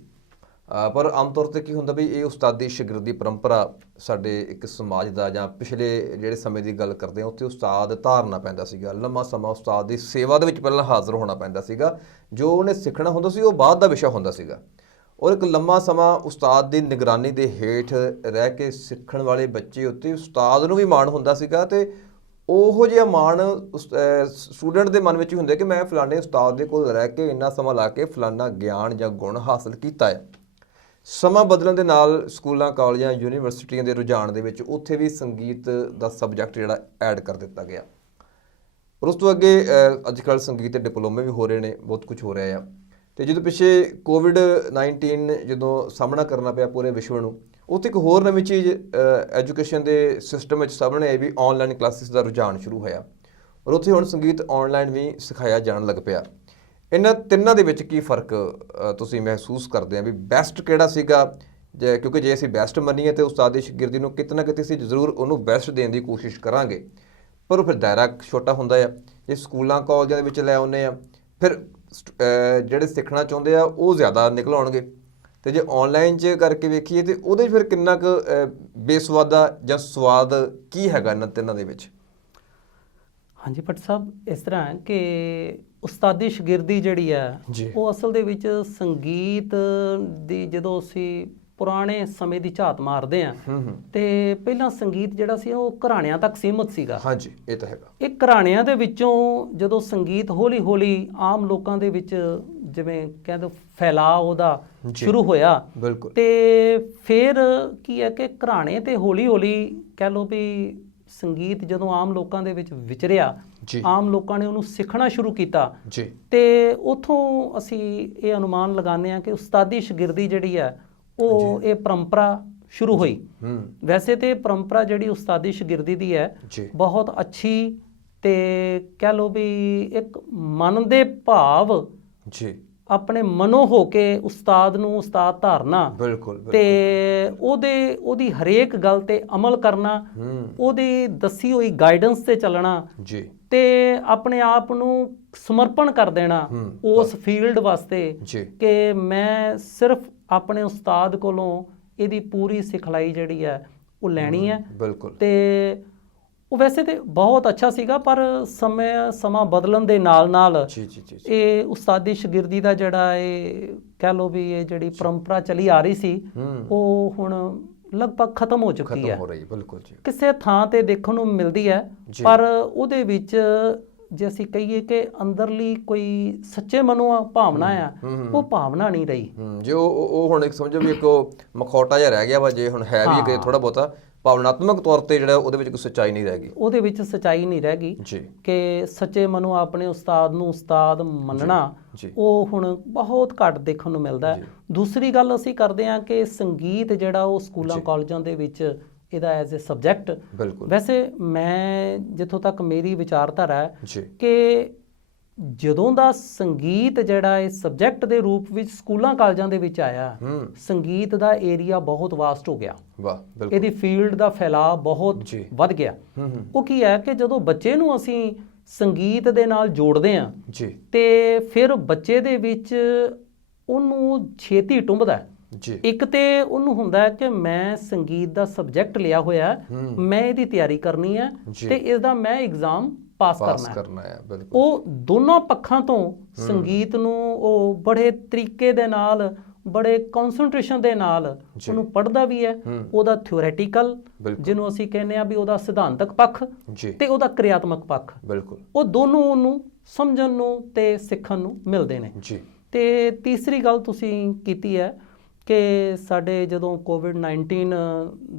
ਪਰ ਆਮ ਤੌਰ ਤੇ ਕੀ ਹੁੰਦਾ ਵੀ ਇਹ ਉਸਤਾਦੀ ਸ਼ਾਗਿਰਦੀ ਪਰੰਪਰਾ ਸਾਡੇ ਇੱਕ ਸਮਾਜ ਦਾ ਜਾਂ ਪਿਛਲੇ ਜਿਹੜੇ ਸਮੇਂ ਦੀ ਗੱਲ ਕਰਦੇ ਹਾਂ ਉੱਥੇ ਉਸਤਾਦ ਧਾਰਨਾ ਪੈਂਦਾ ਸੀਗਾ, ਲੰਮਾ ਸਮਾਂ ਉਸਤਾਦ ਦੀ ਸੇਵਾ ਦੇ ਵਿੱਚ ਪਹਿਲਾਂ ਹਾਜ਼ਰ ਹੋਣਾ ਪੈਂਦਾ ਸੀਗਾ, ਜੋ ਉਹਨੇ ਸਿੱਖਣਾ ਹੁੰਦਾ ਸੀ ਉਹ ਬਾਅਦ ਦਾ ਵਿਸ਼ਾ ਹੁੰਦਾ ਸੀਗਾ, ਔਰ ਇੱਕ ਲੰਮਾ ਸਮਾਂ ਉਸਤਾਦ ਦੀ ਨਿਗਰਾਨੀ ਦੇ ਹੇਠ ਰਹਿ ਕੇ ਸਿੱਖਣ ਵਾਲੇ ਬੱਚੇ ਉੱਤੇ ਉਸਤਾਦ ਨੂੰ ਵੀ ਮਾਣ ਹੁੰਦਾ ਸੀਗਾ ਤੇ ਉਹੋ ਜਿਹਾ ਮਾਣ ਸਟੂਡੈਂਟ ਦੇ ਮਨ ਵਿੱਚ ਹੀ ਹੁੰਦਾ ਕਿ ਮੈਂ ਫਲਾਣੇ ਉਸਤਾਦ ਦੇ ਕੋਲ ਰਹਿ ਕੇ ਇੰਨਾ ਸਮਾਂ ਲਾ ਕੇ ਫਲਾਣਾ ਗਿਆਨ ਜਾਂ ਗੁਣ ਹਾਸਲ ਕੀਤਾ ਹੈ। ਸਮਾਂ ਬਦਲਣ ਦੇ ਨਾਲ ਸਕੂਲਾਂ, ਕਾਲਜਾਂ, ਯੂਨੀਵਰਸਿਟੀਆਂ ਦੇ ਰੁਝਾਨ ਦੇ ਵਿੱਚ ਉੱਥੇ ਵੀ ਸੰਗੀਤ ਦਾ ਸਬਜੈਕਟ ਜਿਹੜਾ ਐਡ ਕਰ ਦਿੱਤਾ ਗਿਆ। ਪਰ ਉਸ ਤੋਂ ਅੱਗੇ ਅੱਜ ਕੱਲ੍ਹ ਸੰਗੀਤ ਦੇ ਡਿਪਲੋਮੇ ਵੀ ਹੋ ਰਹੇ ਨੇ, ਬਹੁਤ ਕੁਝ ਹੋ ਰਿਹਾ ਆ। ਅਤੇ ਜਦੋਂ ਪਿੱਛੇ ਕੋਵਿਡ-19 ਜਦੋਂ ਸਾਹਮਣਾ ਕਰਨਾ ਪਿਆ ਪੂਰੇ ਵਿਸ਼ਵ ਨੂੰ, ਉੱਥੇ ਇੱਕ ਹੋਰ ਨਵੀਂ ਚੀਜ਼ ਐਜੂਕੇਸ਼ਨ ਦੇ ਸਿਸਟਮ ਵਿੱਚ ਸਾਹਮਣੇ ਆਈ ਵੀ ਔਨਲਾਈਨ ਕਲਾਸਿਸ ਦਾ ਰੁਝਾਨ ਸ਼ੁਰੂ ਹੋਇਆ, ਔਰ ਉੱਥੇ ਹੁਣ ਸੰਗੀਤ ਔਨਲਾਈਨ ਵੀ ਸਿਖਾਇਆ ਜਾਣ ਲੱਗ ਪਿਆ। ਇਹਨਾਂ ਤਿੰਨਾਂ ਦੇ ਵਿੱਚ ਕੀ ਫ਼ਰਕ ਤੁਸੀਂ ਮਹਿਸੂਸ ਕਰਦੇ ਆ ਵੀ ਬੈਸਟ ਕਿਹੜਾ ਸੀਗਾ? ਕਿਉਂਕਿ ਜੇ ਅਸੀਂ ਬੈਸਟ ਮੰਨੀਏ ਤਾਂ ਉਸਤਾਦੀ ਸ਼ਾਗਿਰਦੀ ਨੂੰ ਕਿਤੇ ਨਾ ਕਿਤੇ ਅਸੀਂ ਜ਼ਰੂਰ ਉਹਨੂੰ ਬੈਸਟ ਦੇਣ ਦੀ ਕੋਸ਼ਿਸ਼ ਕਰਾਂਗੇ, ਪਰ ਉਹ ਫਿਰ ਦਾਇਰਾ ਛੋਟਾ ਹੁੰਦਾ ਆ। ਜੇ ਸਕੂਲਾਂ, ਕਾਲਜਾਂ ਦੇ ਵਿੱਚ ਲੈ ਆਉਂਦੇ ਆ ਫਿਰ ਜਿਹੜੇ ਸਿੱਖਣਾ ਚਾਹੁੰਦੇ ਆ ਉਹ ਜ਼ਿਆਦਾ ਨਿਕਲ ਆਉਣਗੇ, ਅਤੇ ਜੇ ਔਨਲਾਈਨ 'ਚ ਕਰਕੇ ਵੇਖੀਏ ਤਾਂ ਉਹਦੇ ਫਿਰ ਕਿੰਨਾ ਕੁ ਬੇਸਵਾਦਾ ਜਾਂ ਸਵਾਦ ਕੀ ਹੈਗਾ ਇਹਨਾਂ ਤਿੰਨਾਂ ਦੇ ਵਿੱਚ? ਹਾਂਜੀ ਭੱਟ ਸਾਹਿਬ, ਇਸ ਤਰ੍ਹਾਂ ਹੈ ਕਿ ਉਸਤਾਦੀ ਸ਼ਾਗਿਰਦੀ ਜਿਹੜੀ ਹੈ ਉਹ ਅਸਲ ਦੇ ਵਿੱਚ ਸੰਗੀਤ ਦੀ ਜਦੋਂ ਅਸੀਂ ਪੁਰਾਣੇ ਸਮੇਂ ਦੀ ਝਾਤ ਮਾਰਦੇ ਹਾਂ ਤੇ ਪਹਿਲਾਂ ਸੰਗੀਤ ਜਿਹੜਾ ਸੀ ਉਹ ਘਰਾਣਿਆਂ ਤੱਕ ਸੀਮਤ ਸੀਗਾ। ਹਾਂਜੀ, ਇਹ ਤਾਂ ਹੈਗਾ। ਇਹ ਘਰਾਣਿਆਂ ਦੇ ਵਿੱਚੋਂ ਜਦੋਂ ਸੰਗੀਤ ਹੌਲੀ ਹੌਲੀ ਆਮ ਲੋਕਾਂ ਦੇ ਵਿੱਚ ਜਿਵੇਂ ਕਹਿ ਦਿਓ ਫੈਲਾਅ ਉਹਦਾ ਸ਼ੁਰੂ ਹੋਇਆ, ਬਿਲਕੁਲ, ਤੇ ਫਿਰ ਕੀ ਹੈ ਕਿ ਘਰਾਣੇ ਤੇ ਹੌਲੀ ਹੌਲੀ ਕਹਿ ਲਓ ਵੀ ਸੰਗੀਤ ਜਦੋਂ ਆਮ ਲੋਕਾਂ ਦੇ ਵਿੱਚ ਵਿਚਰਿਆ, ਆਮ ਲੋਕਾਂ ਨੇ ਉਹਨੂੰ ਸਿੱਖਣਾ ਸ਼ੁਰੂ ਕੀਤਾ ਤੇ ਉੱਥੋਂ ਅਸੀਂ ਇਹ ਅਨੁਮਾਨ ਲਗਾਉਂਦੇ ਹਾਂ ਕਿ ਉਸਤਾਦੀ ਸ਼ਾਗਿਰਦੀ ਜਿਹੜੀ ਹੈ ਉਹ ਇਹ ਪਰੰਪਰਾ ਸ਼ੁਰੂ ਹੋਈ। ਵੈਸੇ ਤੇ ਪਰੰਪਰਾ ਜਿਹੜੀ ਉਸਤਾਦੀ ਸ਼ਾਗਿਰਦੀ ਦੀ ਹੈ ਬਹੁਤ ਅੱਛੀ ਤੇ ਕਹਿ ਲਓ ਵੀ ਇੱਕ ਮਨ ਦੇ ਭਾਵ ਆਪਣੇ ਮਨੋਂ ਹੋ ਕੇ ਉਸਤਾਦ ਨੂੰ ਉਸਤਾਦ ਧਾਰਨਾ, ਬਿਲਕੁਲ, ਤੇ ਉਹਦੀ ਹਰੇਕ ਗੱਲ ਤੇ ਅਮਲ ਕਰਨਾ, ਉਹਦੀ ਦੱਸੀ ਹੋਈ ਗਾਈਡੈਂਸ ਤੇ ਚੱਲਣਾ ਤੇ ਆਪਣੇ ਆਪ ਨੂੰ ਸਮਰਪਣ ਕਰ ਦੇਣਾ ਉਸ ਫੀਲਡ ਵਾਸਤੇ ਕਿ ਮੈਂ ਸਿਰਫ ਆਪਣੇ ਉਸਤਾਦ ਕੋਲੋਂ ਇਹਦੀ ਪੂਰੀ ਸਿਖਲਾਈ ਜਿਹੜੀ ਹੈ ਉਹ ਲੈਣੀ ਹੈ। ਬਿਲਕੁਲ। ਤੇ ਉਹ ਵੈਸੇ ਤੇ ਬਹੁਤ ਅੱਛਾ ਸੀਗਾ, ਪਰ ਸਮਾਂ ਬਦਲਣ ਦੇ ਨਾਲ ਇਹ ਉਸਤਾਦੀ ਸ਼ਾਗਿਰਦੀ ਦਾ ਜਿਹੜਾ ਇਹ ਕਹਿ ਲਓ ਵੀ ਇਹ ਜਿਹੜੀ ਪਰੰਪਰਾ ਚਲੀ ਆ ਰਹੀ ਸੀ ਉਹ ਹੁਣ ਲਗਭਗ ਖਤਮ ਹੋ ਚੁੱਕੀ ਹੈ। ਬਿਲਕੁਲ ਜੀ। ਕਿਸੇ ਥਾਂ ਤੇ ਦੇਖਣ ਨੂੰ ਮਿਲਦੀ ਹੈ, ਪਰ ਉਹਦੇ ਵਿੱਚ ਜੇ ਅਸੀਂ ਕਹੀਏ ਕਿ ਅੰਦਰਲੀ ਕੋਈ ਸੱਚੇ ਮਨੋਂ ਭਾਵਨਾ ਆ, ਉਹ ਭਾਵਨਾ ਨਹੀਂ ਰਹੀ। ਜੇ ਉਹ ਹੁਣ ਇੱਕ ਸਮਝੋ ਵੀ ਇੱਕ ਮਖੌਟਾ ਜਿਹਾ ਰਹਿ ਗਿਆ ਵਾ, ਜੇ ਹੁਣ ਹੈ ਵੀ ਕਿ ਥੋੜਾ ਬਹੁਤਾ ਭਾਵਨਾਤਮਕ ਤੌਰ ਤੇ ਜਿਹੜਾ ਉਹਦੇ ਵਿੱਚ ਕੋਈ ਸੱਚਾਈ ਨਹੀਂ ਰਹਿ ਗਈ, ਉਹਦੇ ਵਿੱਚ ਸੱਚਾਈ ਨਹੀਂ ਰਹਿ ਗਈ ਕਿ ਸੱਚੇ ਮਨੋਂ ਆਪਣੇ ਉਸਤਾਦ ਨੂੰ ਉਸਤਾਦ ਮੰਨਣਾ, ਉਹ ਹੁਣ ਬਹੁਤ ਘੱਟ ਦੇਖਣ ਨੂੰ ਮਿਲਦਾ ਹੈ। ਦੂਸਰੀ ਗੱਲ ਅਸੀਂ ਕਰਦੇ ਹਾਂ ਕਿ ਸੰਗੀਤ ਜਿਹੜਾ ਉਹ ਸਕੂਲਾਂ ਕਾਲਜਾਂ ਦੇ ਵਿੱਚ ਇਹਦਾ ਐਜ਼ ਏ ਸਬਜੈਕਟ, ਵੈਸੇ ਮੈਂ ਜਿੱਥੋਂ ਤੱਕ ਮੇਰੀ ਵਿਚਾਰਧਾਰਾ ਹੈ ਕਿ ਜਦੋਂ ਦਾ ਸੰਗੀਤ ਜਿਹੜਾ ਇਹ ਸਬਜੈਕਟ ਦੇ ਰੂਪ ਵਿੱਚ ਸਕੂਲਾਂ ਕਾਲਜਾਂ ਦੇ ਵਿੱਚ ਆਇਆ, ਸੰਗੀਤ ਦਾ ਏਰੀਆ ਬਹੁਤ ਵਾਸਟ ਹੋ ਗਿਆ। ਇਹਦੀ ਫੀਲਡ ਦਾ ਫੈਲਾਅ ਬਹੁਤ ਵੱਧ ਗਿਆ। ਉਹ ਕੀ ਹੈ ਕਿ ਜਦੋਂ ਬੱਚੇ ਨੂੰ ਅਸੀਂ ਸੰਗੀਤ ਦੇ ਨਾਲ ਜੋੜਦੇ ਹਾਂ ਤੇ ਫਿਰ ਬੱਚੇ ਦੇ ਵਿੱਚ ਉਹਨੂੰ ਛੇਤੀ ਟੁੰਬਦਾ। ਇੱਕ ਤੇ ਉਹਨੂੰ ਹੁੰਦਾ ਹੈ ਕਿ ਮੈਂ ਸੰਗੀਤ ਦਾ ਸਬਜੈਕਟ ਲਿਆ ਹੋਇਆ, ਮੈਂ ਇਹਦੀ ਤਿਆਰੀ ਕਰਨੀ ਹੈ ਤੇ ਇਸਦਾ ਮੈਂ ਐਗਜ਼ਾਮ ਪਾਸ ਕਰਨਾ ਹੈ। ਉਹ ਦੋਨੋਂ ਪੱਖਾਂ ਤੋਂ ਸੰਗੀਤ ਨੂੰ ਉਹ ਬੜੇ ਤਰੀਕੇ ਦੇ ਨਾਲ, ਬੜੇ ਕਨਸੈਂਟਰੇਸ਼ਨ ਦੇ ਨਾਲ ਉਹਨੂੰ ਪੜ੍ਹਦਾ ਵੀ ਹੈ। ਉਹਦਾ ਥਿਓਰੈਟੀਕਲ ਜਿਹਨੂੰ ਅਸੀਂ ਕਹਿੰਦੇ ਆ ਵੀ ਉਹਦਾ ਸਿਧਾਂਤਕ ਪੱਖ ਤੇ ਉਹਦਾ ਕਿਰਿਆਤਮਕ ਪੱਖ, ਉਹ ਦੋਨੋਂ ਉਹਨੂੰ ਸਮਝਣ ਨੂੰ ਤੇ ਸਿੱਖਣ ਨੂੰ ਮਿਲਦੇ ਨੇ। ਤੇ ਤੀਸਰੀ ਗੱਲ ਤੁਸੀਂ ਕੀਤੀ ਹੈ ਕਿ ਸਾਡੇ ਜਦੋਂ ਕੋਵਿਡ-19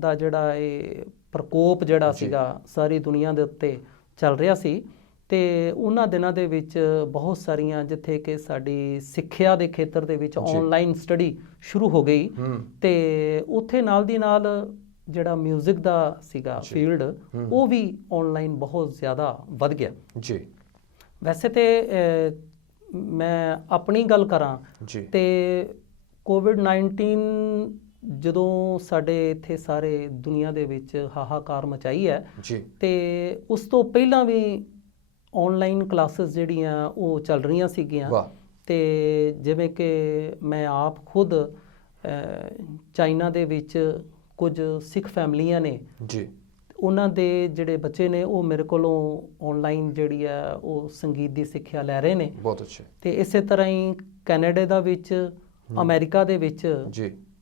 ਦਾ ਜਿਹੜਾ ਇਹ ਪ੍ਰਕੋਪ ਜਿਹੜਾ ਸੀਗਾ ਸਾਰੀ ਦੁਨੀਆ ਦੇ ਉੱਤੇ ਚੱਲ ਰਿਹਾ ਸੀ, ਤੇ ਉਹਨਾਂ ਦਿਨਾਂ ਦੇ ਵਿੱਚ ਬਹੁਤ ਸਾਰੀਆਂ ਜਿੱਥੇ ਕਿ ਸਾਡੀ ਸਿੱਖਿਆ ਦੇ ਖੇਤਰ ਦੇ ਵਿੱਚ ਆਨਲਾਈਨ ਸਟੱਡੀ ਸ਼ੁਰੂ ਹੋ ਗਈ, ਤੇ ਉੱਥੇ ਨਾਲ ਦੀ ਨਾਲ ਜਿਹੜਾ ਮਿਊਜ਼ਿਕ ਦਾ ਸੀਗਾ ਫੀਲਡ ਉਹ ਵੀ ਆਨਲਾਈਨ ਬਹੁਤ ਜ਼ਿਆਦਾ ਵੱਧ ਗਿਆ। ਵੈਸੇ ਤੇ ਮੈਂ ਆਪਣੀ ਗੱਲ ਕਰਾਂ ਤੇ ਕੋਵਿਡ-19 ਜਦੋਂ ਸਾਡੇ ਇੱਥੇ ਸਾਰੇ ਦੁਨੀਆ ਦੇ ਵਿੱਚ ਹਾਹਾਕਾਰ ਮਚਾਈ ਹੈ ਤੇ ਉਸ ਤੋਂ ਪਹਿਲਾਂ ਵੀ ਆਨਲਾਈਨ ਕਲਾਸਿਸ ਜਿਹੜੀਆਂ ਉਹ ਚੱਲ ਰਹੀਆਂ ਸੀਗੀਆਂ। ਤੇ ਜਿਵੇਂ ਕਿ ਮੈਂ ਆਪ ਖੁਦ ਚਾਈਨਾ ਦੇ ਵਿੱਚ ਕੁਝ ਸਿੱਖ ਫੈਮਲੀਆਂ ਨੇ, ਉਹਨਾਂ ਦੇ ਜਿਹੜੇ ਬੱਚੇ ਨੇ ਉਹ ਮੇਰੇ ਕੋਲੋਂ ਆਨਲਾਈਨ ਜਿਹੜੀ ਆ ਉਹ ਸੰਗੀਤ ਦੀ ਸਿੱਖਿਆ ਲੈ ਰਹੇ ਨੇ। ਬਹੁਤ ਅੱਛਾ। ਤੇ ਇਸੇ ਤਰ੍ਹਾਂ ਹੀ ਕੈਨੇਡਾ ਦਾ ਵਿੱਚ, ਅਮਰੀਕਾ ਦੇ ਵਿੱਚ,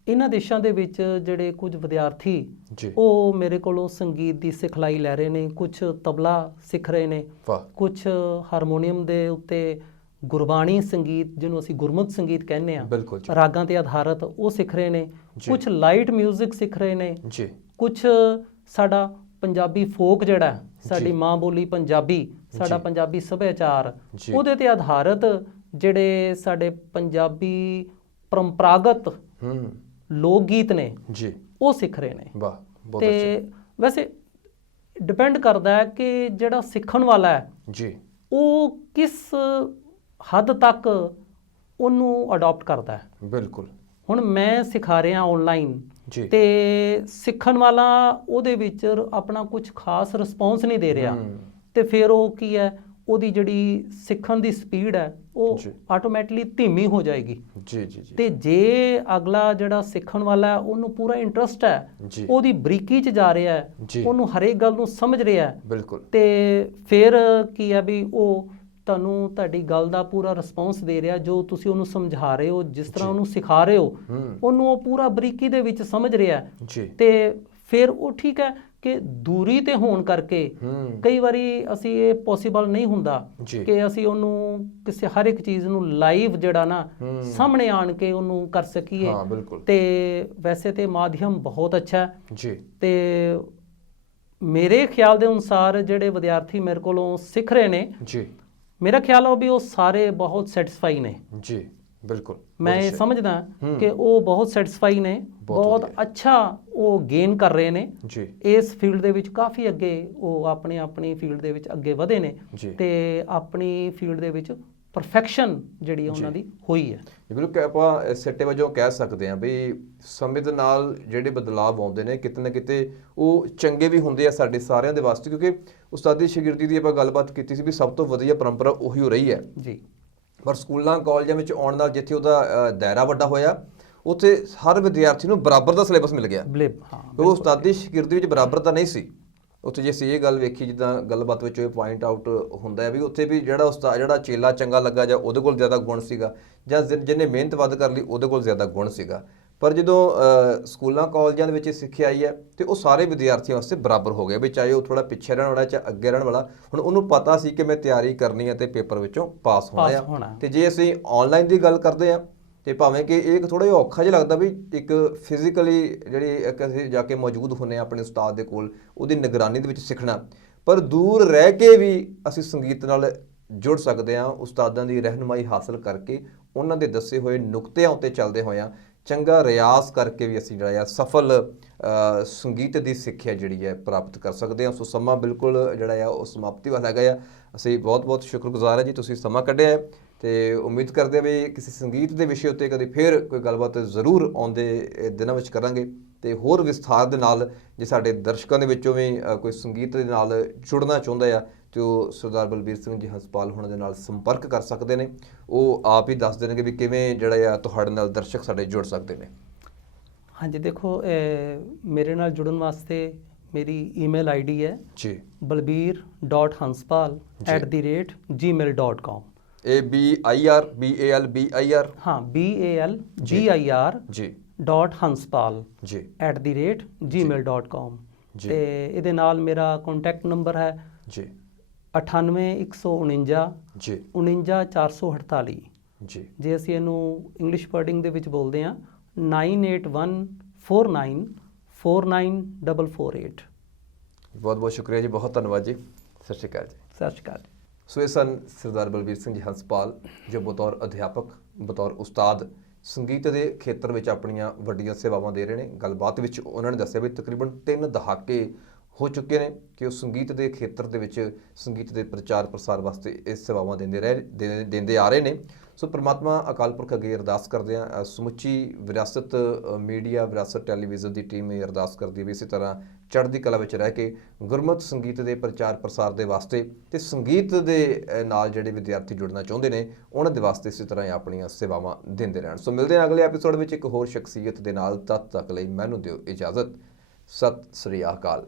ਇਹਨਾਂ ਦੇਸ਼ਾਂ ਦੇ ਵਿੱਚ ਜਿਹੜੇ ਕੁਝ ਵਿਦਿਆਰਥੀ ਉਹ ਮੇਰੇ ਕੋਲੋਂ ਸੰਗੀਤ ਦੀ ਸਿਖਲਾਈ ਲੈ ਰਹੇ ਨੇ। ਕੁਝ ਤਬਲਾ ਸਿੱਖ ਰਹੇ ਨੇ, ਕੁਝ ਹਾਰਮੋਨੀਅਮ ਦੇ ਉੱਤੇ ਗੁਰਬਾਣੀ ਸੰਗੀਤ ਜਿਹਨੂੰ ਅਸੀਂ ਗੁਰਮੁਖ ਸੰਗੀਤ ਕਹਿੰਦੇ ਆ, ਰਾਗਾਂ ਤੇ ਆਧਾਰਿਤ ਉਹ ਸਿੱਖ ਰਹੇ ਨੇ। ਕੁਝ ਲਾਈਟ ਮਿਊਜ਼ਿਕ ਸਿੱਖ ਰਹੇ ਨੇ। ਕੁਝ ਸਾਡਾ ਪੰਜਾਬੀ ਫੋਕ ਜਿਹੜਾ ਸਾਡੀ ਮਾਂ ਬੋਲੀ ਪੰਜਾਬੀ, ਸਾਡਾ ਪੰਜਾਬੀ ਸੱਭਿਆਚਾਰ, ਉਹਦੇ ਤੇ ਆਧਾਰਿਤ ਜਿਹੜੇ ਸਾਡੇ ਪੰਜਾਬੀ ਪਰੰਪਰਾਗਤ ਲੋਕ ਗੀਤ ਨੇ ਉਹ ਸਿੱਖ ਰਹੇ ਨੇ। ਤੇ ਵੈਸੇ ਡਿਪੈਂਡ ਕਰਦਾ ਹੈ ਕਿ ਜਿਹੜਾ ਸਿੱਖਣ ਵਾਲਾ ਹੈ ਉਹ ਕਿਸ ਹੱਦ ਤੱਕ ਉਹਨੂੰ ਅਡਾਪਟ ਕਰਦਾ ਹੈ। ਬਿਲਕੁਲ। ਹੁਣ ਮੈਂ ਸਿਖਾ ਰਿਹਾ ਆਨਲਾਈਨ ਤੇ ਸਿੱਖਣ ਵਾਲਾ ਉਹਦੇ ਵਿੱਚ ਆਪਣਾ ਕੁਝ ਖਾਸ ਰਿਸਪੌਂਸ ਨਹੀਂ ਦੇ ਰਿਹਾ, ਤੇ ਫਿਰ ਉਹ ਕੀ ਹੈ, ਉਹਦੀ ਜਿਹੜੀ ਸਿੱਖਣ ਦੀ ਸਪੀਡ ਹੈ ਉਹ ਆਟੋਮੈਟਿਕਲੀ ਧੀਮੀ ਹੋ ਜਾਏਗੀ। ਤੇ ਜੇ ਅਗਲਾ ਜਿਹੜਾ ਸਿੱਖਣ ਵਾਲਾ ਹੈ ਉਹਨੂੰ ਪੂਰਾ ਇੰਟਰਸਟ ਹੈ, ਉਹਦੀ ਬਰੀਕੀ 'ਚ ਜਾ ਰਿਹਾ ਹੈ, ਉਹਨੂੰ ਹਰੇਕ ਗੱਲ ਨੂੰ ਸਮਝ ਰਿਹਾ ਹੈ, ਤੇ ਫਿਰ ਕੀ ਹੈ ਵੀ ਉਹ ਤੁਹਾਨੂੰ ਤੁਹਾਡੀ ਗੱਲ ਦਾ ਪੂਰਾ ਰਿਸਪੌਂਸ ਦੇ ਰਿਹਾ। ਜੋ ਤੁਸੀਂ ਉਹਨੂੰ ਸਮਝਾ ਰਹੇ ਹੋ, ਜਿਸ ਤਰ੍ਹਾਂ ਉਹਨੂੰ ਸਿਖਾ ਰਹੇ ਹੋ, ਉਹਨੂੰ ਉਹ ਪੂਰਾ ਬਰੀਕੀ ਦੇ ਵਿੱਚ ਸਮਝ ਰਿਹਾ ਤੇ ਫਿਰ ਉਹ ਠੀਕ ਹੈ ਕਿ ਦੂਰੀ ਤੇ ਹੋਣ ਕਰਕੇ ਕਈ ਵਾਰੀ ਅਸੀਂ ਇਹ ਪੋਸੀਬਲ ਨਹੀਂ ਹੁੰਦਾ ਕਿ ਅਸੀਂ ਉਹਨੂੰ ਕਿਸੇ ਹਰ ਇੱਕ ਚੀਜ਼ ਨੂੰ ਲਾਈਵ ਜਿਹੜਾ ਨਾ ਸਾਹਮਣੇ ਆਣ ਕੇ ਉਹਨੂੰ ਕਰ ਸਕੀਏ। ਤੇ ਵੈਸੇ ਤੇ ਮਾਧਿਅਮ ਬਹੁਤ ਅੱਛਾ ਹੈ ਤੇ ਮੇਰੇ ਖਿਆਲ ਦੇ ਅਨੁਸਾਰ ਜਿਹੜੇ ਵਿਦਿਆਰਥੀ ਮੇਰੇ ਕੋਲੋਂ ਸਿੱਖ ਰਹੇ ਨੇ, ਮੇਰਾ ਖਿਆਲ ਹੈ ਵੀ ਉਹ ਸਾਰੇ ਬਹੁਤ ਸੈਟੀਸਫਾਈ ਨੇ। ਬਿਲਕੁਲ ਮੈਂ ਇਹ ਸਮਝਦਾ ਕਿ ਉਹ ਬਹੁਤ ਸੈਟੀਸਫਾਈ ਨੇ, ਬਹੁਤ ਅੱਛਾ ਉਹ ਗੇਨ ਕਰ ਰਹੇ ਨੇ ਜੀ ਇਸ ਫੀਲਡ ਦੇ ਵਿੱਚ, ਕਾਫੀ ਅੱਗੇ ਉਹ ਆਪਣੀ ਫੀਲਡ ਦੇ ਵਿੱਚ ਅੱਗੇ ਵਧੇ ਨੇ ਤੇ ਆਪਣੀ ਫੀਲਡ ਦੇ ਵਿੱਚ ਪਰਫੈਕਸ਼ਨ ਜਿਹੜੀ ਉਹਨਾਂ ਦੀ ਹੋਈ ਹੈ। ਬਿਲਕੁਲ ਆਪਾਂ ਸਿੱਟੇ ਵਜੋਂ ਕਹਿ ਸਕਦੇ ਹਾਂ ਵੀ ਸਮੇਂ ਦੇ ਨਾਲ ਜਿਹੜੇ ਬਦਲਾਅ ਆਉਂਦੇ ਨੇ ਕਿਤੇ ਨਾ ਕਿਤੇ ਉਹ ਚੰਗੇ ਵੀ ਹੁੰਦੇ ਆ ਸਾਡੇ ਸਾਰਿਆਂ ਦੇ ਵਾਸਤੇ, ਕਿਉਂਕਿ ਉਸਤਾਦੀ ਸ਼ਾਗਿਰਦੀ ਦੀ ਆਪਾਂ ਗੱਲਬਾਤ ਕੀਤੀ ਸੀ ਵੀ ਸਭ ਤੋਂ ਵਧੀਆ ਪਰੰਪਰਾ ਉਹੀ ਹੋ ਰਹੀ ਹੈ ਜੀ। ਪਰ ਸਕੂਲਾਂ ਕਾਲਜਾਂ ਵਿੱਚ ਆਉਣ ਨਾਲ ਜਿੱਥੇ ਉਹਦਾ ਦਾਇਰਾ ਵੱਡਾ ਹੋਇਆ ਉੱਥੇ ਹਰ ਵਿਦਿਆਰਥੀ ਨੂੰ ਬਰਾਬਰ ਦਾ ਸਿਲੇਬਸ ਮਿਲ ਗਿਆ। ਉਹ ਉਸਤਾਦੀ ਸ਼ਾਗਿਰਦੀ ਵਿੱਚ ਬਰਾਬਰਤਾ ਨਹੀਂ ਸੀ ਉੱਥੇ। ਜੇ ਅਸੀਂ ਇਹ ਗੱਲ ਵੇਖੀ ਜਿੱਦਾਂ ਗੱਲਬਾਤ ਵਿੱਚ ਇਹ ਪੁਆਇੰਟ ਆਊਟ ਹੁੰਦਾ ਹੈ ਵੀ ਉੱਥੇ ਵੀ ਜਿਹੜਾ ਚੇਲਾ ਚੰਗਾ ਲੱਗਾ ਜਾਂ ਉਹਦੇ ਕੋਲ ਜ਼ਿਆਦਾ ਗੁਣ ਸੀਗਾ, ਜਾਂ ਜਿਹਨੇ ਮਿਹਨਤ ਵੱਧ ਕਰ ਲਈ ਉਹਦੇ ਕੋਲ ਜ਼ਿਆਦਾ ਗੁਣ ਸੀਗਾ। ਪਰ ਜਦੋਂ ਸਕੂਲਾਂ ਕਾਲਜਾਂ ਦੇ ਵਿੱਚ ਸਿੱਖਿਆ ਆਈ ਹੈ ਤੇ ਉਹ ਸਾਰੇ ਵਿਦਿਆਰਥੀਆਂ ਵਾਸਤੇ ਬਰਾਬਰ ਹੋ ਗਿਆ ਵੀ ਚਾਹੇ ਉਹ ਥੋੜਾ ਪਿੱਛੇ ਰਹਿਣ ਵਾਲਾ ਚਾਹੇ ਅੱਗੇ ਰਹਿਣ ਵਾਲਾ। ਹੁਣ ਉਹਨੂੰ ਪਤਾ ਸੀ ਕਿ ਮੈਂ ਤਿਆਰੀ ਕਰਨੀ ਹੈ ਤੇ ਪੇਪਰ ਵਿੱਚੋਂ ਪਾਸ ਹੋਣਾ ਆ। ਤੇ ਜੇ ਅਸੀਂ ਆਨਲਾਈਨ ਦੀ ਗੱਲ ਕਰਦੇ ਹਾਂ ਤੇ ਭਾਵੇਂ ਕਿ ਇਹ ਥੋੜਾ ਜਿਹਾ ਔਖਾ ਜਿਹਾ ਲੱਗਦਾ ਵੀ ਇੱਕ ਫਿਜ਼ੀਕਲੀ ਜਿਹੜੀ ਅਸੀਂ ਜਾ ਕੇ ਮੌਜੂਦ ਹੁੰਦੇ ਹਾਂ ਆਪਣੇ ਉਸਤਾਦ ਦੇ ਕੋਲ, ਉਹਦੀ ਨਿਗਰਾਨੀ ਦੇ ਵਿੱਚ ਸਿੱਖਣਾ, ਪਰ ਦੂਰ ਰਹਿ ਕੇ ਵੀ ਅਸੀਂ ਸੰਗੀਤ ਨਾਲ ਜੁੜ ਸਕਦੇ ਹਾਂ। ਉਸਤਾਦਾਂ ਦੀ ਰਹਿਨੁਮਾਈ ਹਾਸਲ ਕਰਕੇ ਉਹਨਾਂ ਦੇ ਦੱਸੇ ਹੋਏ ਨੁਕਤਿਆਂ ਉੱਤੇ ਚੱਲਦੇ ਹੋਇਆਂ ਚੰਗਾ ਰਿਆਜ਼ ਕਰਕੇ ਵੀ ਅਸੀਂ ਜਿਹੜਾ ਆ ਸਫਲ ਸੰਗੀਤ ਦੀ ਸਿੱਖਿਆ ਜਿਹੜੀ ਹੈ ਪ੍ਰਾਪਤ ਕਰ ਸਕਦੇ ਹਾਂ। ਸੋ ਸਮਾਂ ਬਿਲਕੁਲ ਜਿਹੜਾ ਆ ਉਹ ਸਮਾਪਤੀ ਵਾਲਾ ਹੈਗਾ ਆ। ਅਸੀਂ ਬਹੁਤ ਸ਼ੁਕਰਗੁਜ਼ਾਰ ਹਾਂ ਜੀ ਤੁਸੀਂ ਸਮਾਂ ਕੱਢਿਆ ਹੈ ਤੇ ਉਮੀਦ ਕਰਦੇ ਹਾਂ ਵੀ ਕਿਸੇ ਸੰਗੀਤ ਦੇ ਵਿਸ਼ੇ ਉੱਤੇ ਕਦੇ ਫਿਰ ਕੋਈ ਗੱਲਬਾਤ ਜ਼ਰੂਰ ਆਉਂਦੇ ਦਿਨਾਂ ਵਿੱਚ ਕਰਾਂਗੇ ਤੇ ਹੋਰ ਵਿਸਥਾਰ ਦੇ ਨਾਲ। ਜੇ ਸਾਡੇ ਦਰਸ਼ਕਾਂ ਦੇ ਵਿੱਚੋਂ ਵੀ ਕੋਈ ਸੰਗੀਤ ਦੇ ਨਾਲ ਜੁੜਨਾ ਚਾਹੁੰਦਾ ਆ ਤੇ ਉਹ ਸਰਦਾਰ ਬਲਬੀਰ ਸਿੰਘ ਜੀ ਹੰਸਪਾਲ ਹੋਣਾ ਦੇ ਨਾਲ ਸੰਪਰਕ ਕਰ ਸਕਦੇ ਨੇ। ਉਹ ਆਪ ਹੀ ਦੱਸ ਦੇਣਗੇ ਵੀ ਕਿਵੇਂ ਜਿਹੜਾ ਆ ਤੁਹਾਡੇ ਨਾਲ ਦਰਸ਼ਕ ਸਾਡੇ ਜੁੜ ਸਕਦੇ ਨੇ। ਹਾਂਜੀ ਦੇਖੋ, ਮੇਰੇ ਨਾਲ ਜੁੜਨ ਵਾਸਤੇ ਮੇਰੀ ਈਮੇਲ ਆਈਡੀ ਹੈ ਜੀ balbir.hanspal@gmail.com। ਇਹ BIRBALBIR ਹਾਂ BALGIR ਜੀ .hanspal@gmail.com। ਤੇ ਇਹਦੇ ਨਾਲ ਮੇਰਾ ਕੰਟੈਕਟ ਨੰਬਰ ਹੈ ਜੀ 98 149 ਜੀ 49448 ਜੀ। ਜੇ ਅਸੀਂ ਇਹਨੂੰ ਇੰਗਲਿਸ਼ ਵਰਡਿੰਗ ਦੇ ਵਿੱਚ ਬੋਲਦੇ ਹਾਂ 9814949448। ਬਹੁਤ ਸ਼ੁਕਰੀਆ ਜੀ, ਬਹੁਤ ਧੰਨਵਾਦ ਜੀ, ਸਤਿ ਸ਼੍ਰੀ ਅਕਾਲ ਜੀ। ਸਤਿ ਸ਼੍ਰੀ ਅਕਾਲ ਜੀ। ਸੋ ਇਹ ਸਨ ਸਰਦਾਰ ਬਲਬੀਰ ਸਿੰਘ ਜੀ ਹੰਸਪਾਲ, ਜੋ ਬਤੌਰ ਅਧਿਆਪਕ, ਬਤੌਰ ਉਸਤਾਦ ਸੰਗੀਤ ਦੇ ਖੇਤਰ ਵਿੱਚ ਆਪਣੀਆਂ ਵੱਡੀਆਂ ਸੇਵਾਵਾਂ ਦੇ ਰਹੇ ਨੇ। ਗੱਲਬਾਤ ਵਿੱਚ ਉਹਨਾਂ ਨੇ ਦੱਸਿਆ ਵੀ ਤਕਰੀਬਨ 3 ਦਹਾਕੇ ਹੋ ਚੁੱਕੇ ਨੇ ਕਿ ਉਹ ਸੰਗੀਤ ਦੇ ਖੇਤਰ ਦੇ ਵਿੱਚ ਸੰਗੀਤ ਦੇ ਪ੍ਰਚਾਰ ਪ੍ਰਸਾਰ ਵਾਸਤੇ ਇਹ ਸੇਵਾਵਾਂ ਦਿੰਦੇ ਆ ਰਹੇ ਨੇ। ਸੋ ਪ੍ਰਮਾਤਮਾ ਅਕਾਲ ਪੁਰਖ ਅੱਗੇ ਅਰਦਾਸ ਕਰਦੇ ਹਾਂ, ਸਮੁੱਚੀ ਵਿਰਾਸਤ ਮੀਡੀਆ, ਵਿਰਾਸਤ ਟੈਲੀਵਿਜ਼ਨ ਦੀ ਟੀਮ ਇਹ ਅਰਦਾਸ ਕਰਦੀ ਹੈ ਵੀ ਇਸੇ ਤਰ੍ਹਾਂ ਚੜ੍ਹਦੀ ਕਲਾ ਵਿੱਚ ਰਹਿ ਕੇ ਗੁਰਮਤਿ ਸੰਗੀਤ ਦੇ ਪ੍ਰਚਾਰ ਪ੍ਰਸਾਰ ਦੇ ਵਾਸਤੇ ਤੇ ਸੰਗੀਤ ਦੇ ਨਾਲ ਜਿਹੜੇ ਵਿਦਿਆਰਥੀ ਜੁੜਨਾ ਚਾਹੁੰਦੇ ਨੇ ਉਹਨਾਂ ਦੇ ਵਾਸਤੇ ਇਸੇ ਤਰ੍ਹਾਂ ਆਪਣੀਆਂ ਸੇਵਾਵਾਂ ਦਿੰਦੇ ਰਹਿਣ। ਸੋ ਮਿਲਦੇ ਹਾਂ ਅਗਲੇ ਐਪੀਸੋਡ ਵਿੱਚ ਇੱਕ ਹੋਰ ਸ਼ਖਸੀਅਤ ਦੇ ਨਾਲ। ਤਦ ਤੱਕ ਲਈ ਮੈਨੂੰ ਦਿਓ ਇਜਾਜ਼ਤ। ਸਤਿ ਸ੍ਰੀ ਅਕਾਲ।